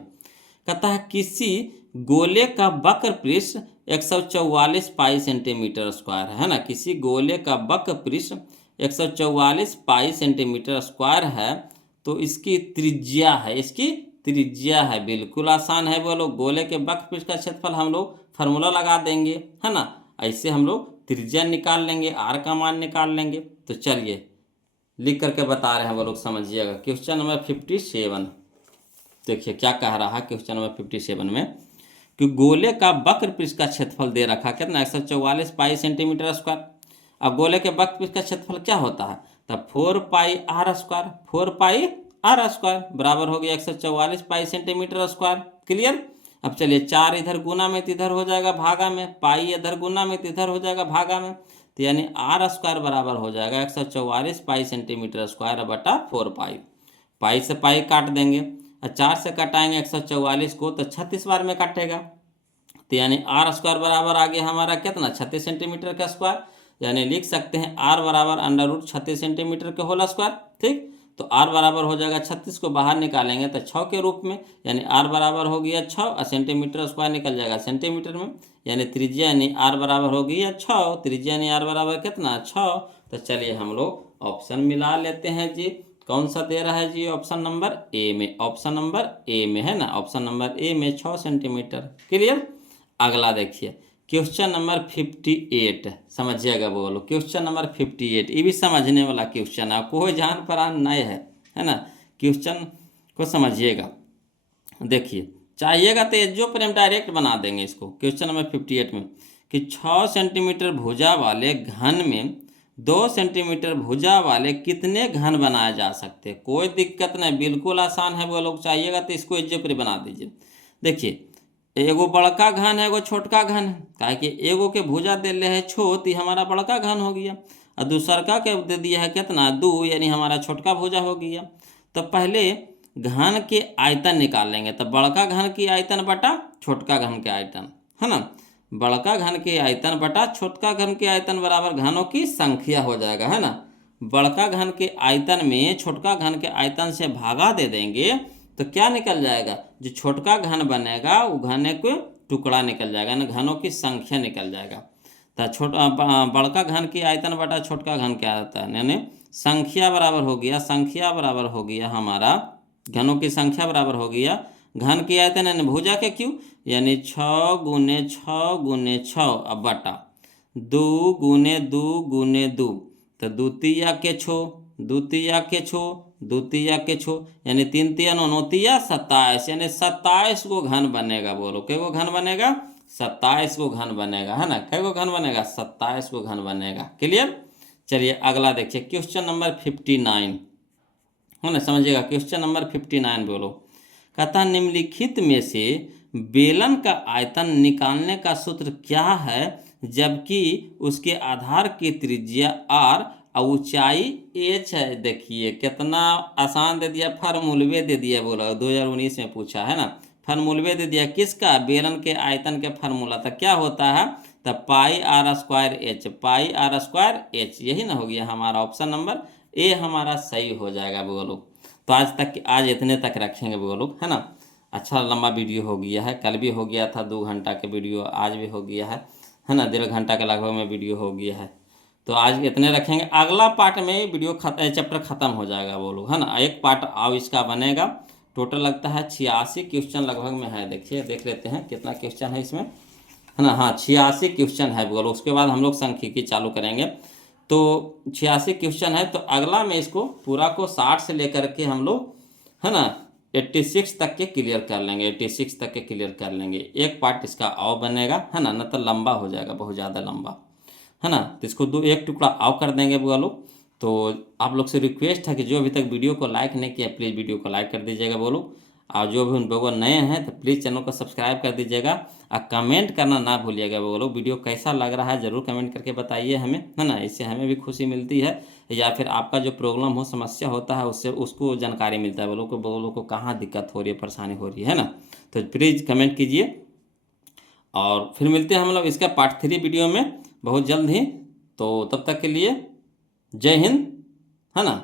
कहता है किसी गोले का वक्र पृष्ठ 144 पाई सेंटीमीटर स्क्वायर है ना। किसी गोले का वक्र पृष्ठ 144 पाई सेंटीमीटर स्क्वायर है, तो इसकी त्रिज्या है, इसकी त्रिज्या है, बिल्कुल आसान है बोलो। गोले के वक्र पृष्ठ का क्षेत्रफल हम लोग फार्मूला लगा देंगे, है ना, ऐसे हम लोग त्रिज्या निकाल लेंगे, आर का मान निकाल लेंगे। तो चलिए लिख करके बता रहे हैं वो लोग, समझिएगा। क्वेश्चन नंबर 57 देखिए क्या कह रहा है क्वेश्चन नंबर 57 में, कि गोले का वक्र पृष्ठ का क्षेत्रफल दे रखा कितना 144 पाई सेंटीमीटर स्क्वायर। अब गोले के वक्र पृष्ठ का क्षेत्रफल क्या होता है, तब 4 pi r square, 4 pi r square बराबर हो गया 144 पाई सेंटीमीटर स्क्वायर। क्लियर। अब चलिए 4 इधर गुना में तो इधर हो जाएगा भागा में, पाई इधर गुना में तो इधर हो जाएगा भागा में, तो यानी आर स्क्वायर बराबर हो जाएगा 144 पाई सेंटीमीटर स्क्वायर बटा 4 पाई। पाई से पाई काट देंगे और 4 से कटाएंगे 144 को, तो 36 बार में काटेगा, तो यानी आर स्क्वायर बराबर आ गया हमारा कितना 36 सेंटीमीटर का स्क्वायर। यानी लिख सकते हैं आर बराबर √36 सेंटीमीटर के होल स्क्वायर। ठीक, तो आर बराबर हो जाएगा 36 को बाहर निकालेंगे तो 6 के रूप में, यानी आर बराबर हो गया 6 और सेंटीमीटर स्क्वायर निकल जाएगा सेंटीमीटर में, यानी त्रिज्या यानी आर बराबर हो गया 6, त्रिज्या यानी आर बराबर कितना 6। तो चलिए हम लोग ऑप्शन मिला लेते हैं जी। कौन सा दे रहा है जी, ऑप्शन नंबर ए में, ऑप्शन नंबर ए में, है ना, ऑप्शन नंबर ए में 6 सेंटीमीटर। क्लियर। अगला देखिए क्वेश्चन नंबर 58 समझिएगा बोलो। क्वेश्चन नंबर 58 ये भी समझने वाला क्वेश्चन है, कोई जान परान नहीं है ना। क्वेश्चन को समझिएगा, देखिए चाहिएगा तो एजो पर हम डायरेक्ट बना देंगे इसको। क्वेश्चन नंबर 58 में कि 6 सेंटीमीटर भुजा वाले घन में 2 सेंटीमीटर भुजा वाले कितने घन बनाए जा सकते हैं। कोई दिक्कत नहीं, बिल्कुल आसान है वो लोग, चाहिएगा तो इसको एजो पर बना दीजिए। देखिए एगो बड़का घन है, एगो छोटका घन है, काहे कि एगो के भुजा दे ले है छोट, ये हमारा बड़का घन हो गया, और दूसरका के दे दिया है कितना 2, यानी हमारा छोटका भुजा हो गया। तो पहले घन के आयतन निकाल लेंगे, तो बड़का घन की आयतन बटा छोटका घन के आयतन, है ना, बड़का घन के आयतन बटा छोटका घन के आयतन बराबर घनों की संख्या हो जाएगा, है ना। बड़का घन के आयतन में छोटका घन के आयतन से भागा दे देंगे, तो क्या निकल जाएगा, जो छोटका घन बनेगा वो घन को टुकड़ा निकल जाएगा, यानी घनों की संख्या निकल जाएगा। तो बड़का घन की आयतन बटा छोटका घन क्या होता है, यानी संख्या बराबर हो गया, संख्या बराबर हो गया हमारा, घनों की संख्या बराबर हो गया घन की आयतन यानी भुजा के क्यों, यानी 6 गुने 6 गुने 6 अब बटा 2 गुने 2 गुने 2, तो द्वितीया के छो, द्वितीया के छो, द्वितीया के छो, यानी 3 3 9 9 27, यानी 27 को घन बनेगा। बोलो कै गो घन बनेगा, 27 को घन बनेगा, है ना। कै गो घन बनेगा, 27 को घन बनेगा। क्लियर। चलिए अगला देखिए क्वेश्चन नंबर 59, है ना, समझिएगा। क्वेश्चन नंबर 59 बोलो, कहता निम्नलिखित में से बेलन का आयतन निकालने का सूत्र क्या है जबकि उसके आधार की त्रिज्या r और ऊंचाई h है। देखिए कितना आसान दे दिया, फार्मूलवे दे दिया। बोला 2019 में पूछा है ना, फार्मूलवे दे दिया किसका, बेलन के आयतन के फार्मूला। था क्या होता है, तो pi r square h, pi r square h, यही ना हो गया हमारा ऑप्शन नंबर ए हमारा सही हो जाएगा। बोलो तो आज इतने तक रखेंगे बोलो, है ना। अच्छा लंबा वीडियो हो गया है, कल भी हो गया था 2 घंटा के वीडियो, आज भी हो गया है ना, 1.5 घंटा के लगभग में वीडियो हो गया है। तो आज इतने रखेंगे, अगला पार्ट में वीडियो चैप्टर खत्म हो जाएगा बोलो, है ना। एक पार्ट अब इसका बनेगा, टोटल लगता है 86 क्वेश्चन लगभग में है। देखिए देख लेते हैं कितना क्वेश्चन है इसमें, है ना। हाँ 86 क्वेश्चन है बोलो, उसके बाद हम लोग सांख्यिकी चालू करेंगे। तो 86 क्वेश्चन है, तो अगला में इसको पूरा को 60 से लेकर के हम लोग, है ना, 86 तक के क्लियर कर लेंगे, 86 तक के क्लियर कर लेंगे। एक पार्ट इसका और बनेगा, है ना, न तो लंबा हो जाएगा, बहुत ज़्यादा लंबा, है ना। तो इसको एक टुकड़ा और कर देंगे बोलो। तो आप लोग से रिक्वेस्ट है कि जो अभी तक वीडियो को लाइक नहीं किया प्लीज़ वीडियो को लाइक कर दीजिएगा बोलो। और जो भी उन लोगों नए हैं तो प्लीज़ चैनल को सब्सक्राइब कर दीजिएगा और कमेंट करना ना भूलिएगा बोलो। वीडियो कैसा लग रहा है ज़रूर कमेंट करके बताइए हमें, है ना, इससे हमें भी खुशी मिलती है, या फिर आपका जो प्रॉब्लम हो समस्या होता है उससे उसको जानकारी मिलता है बोलो को कहाँ दिक्कत हो रही है, परेशानी हो रही है ना। तो प्लीज़ कमेंट कीजिए और फिर मिलते हैं हम लोग इसका पार्ट 3 वीडियो में बहुत जल्द ही। तो तब तक के लिए जय हिंद, है ना।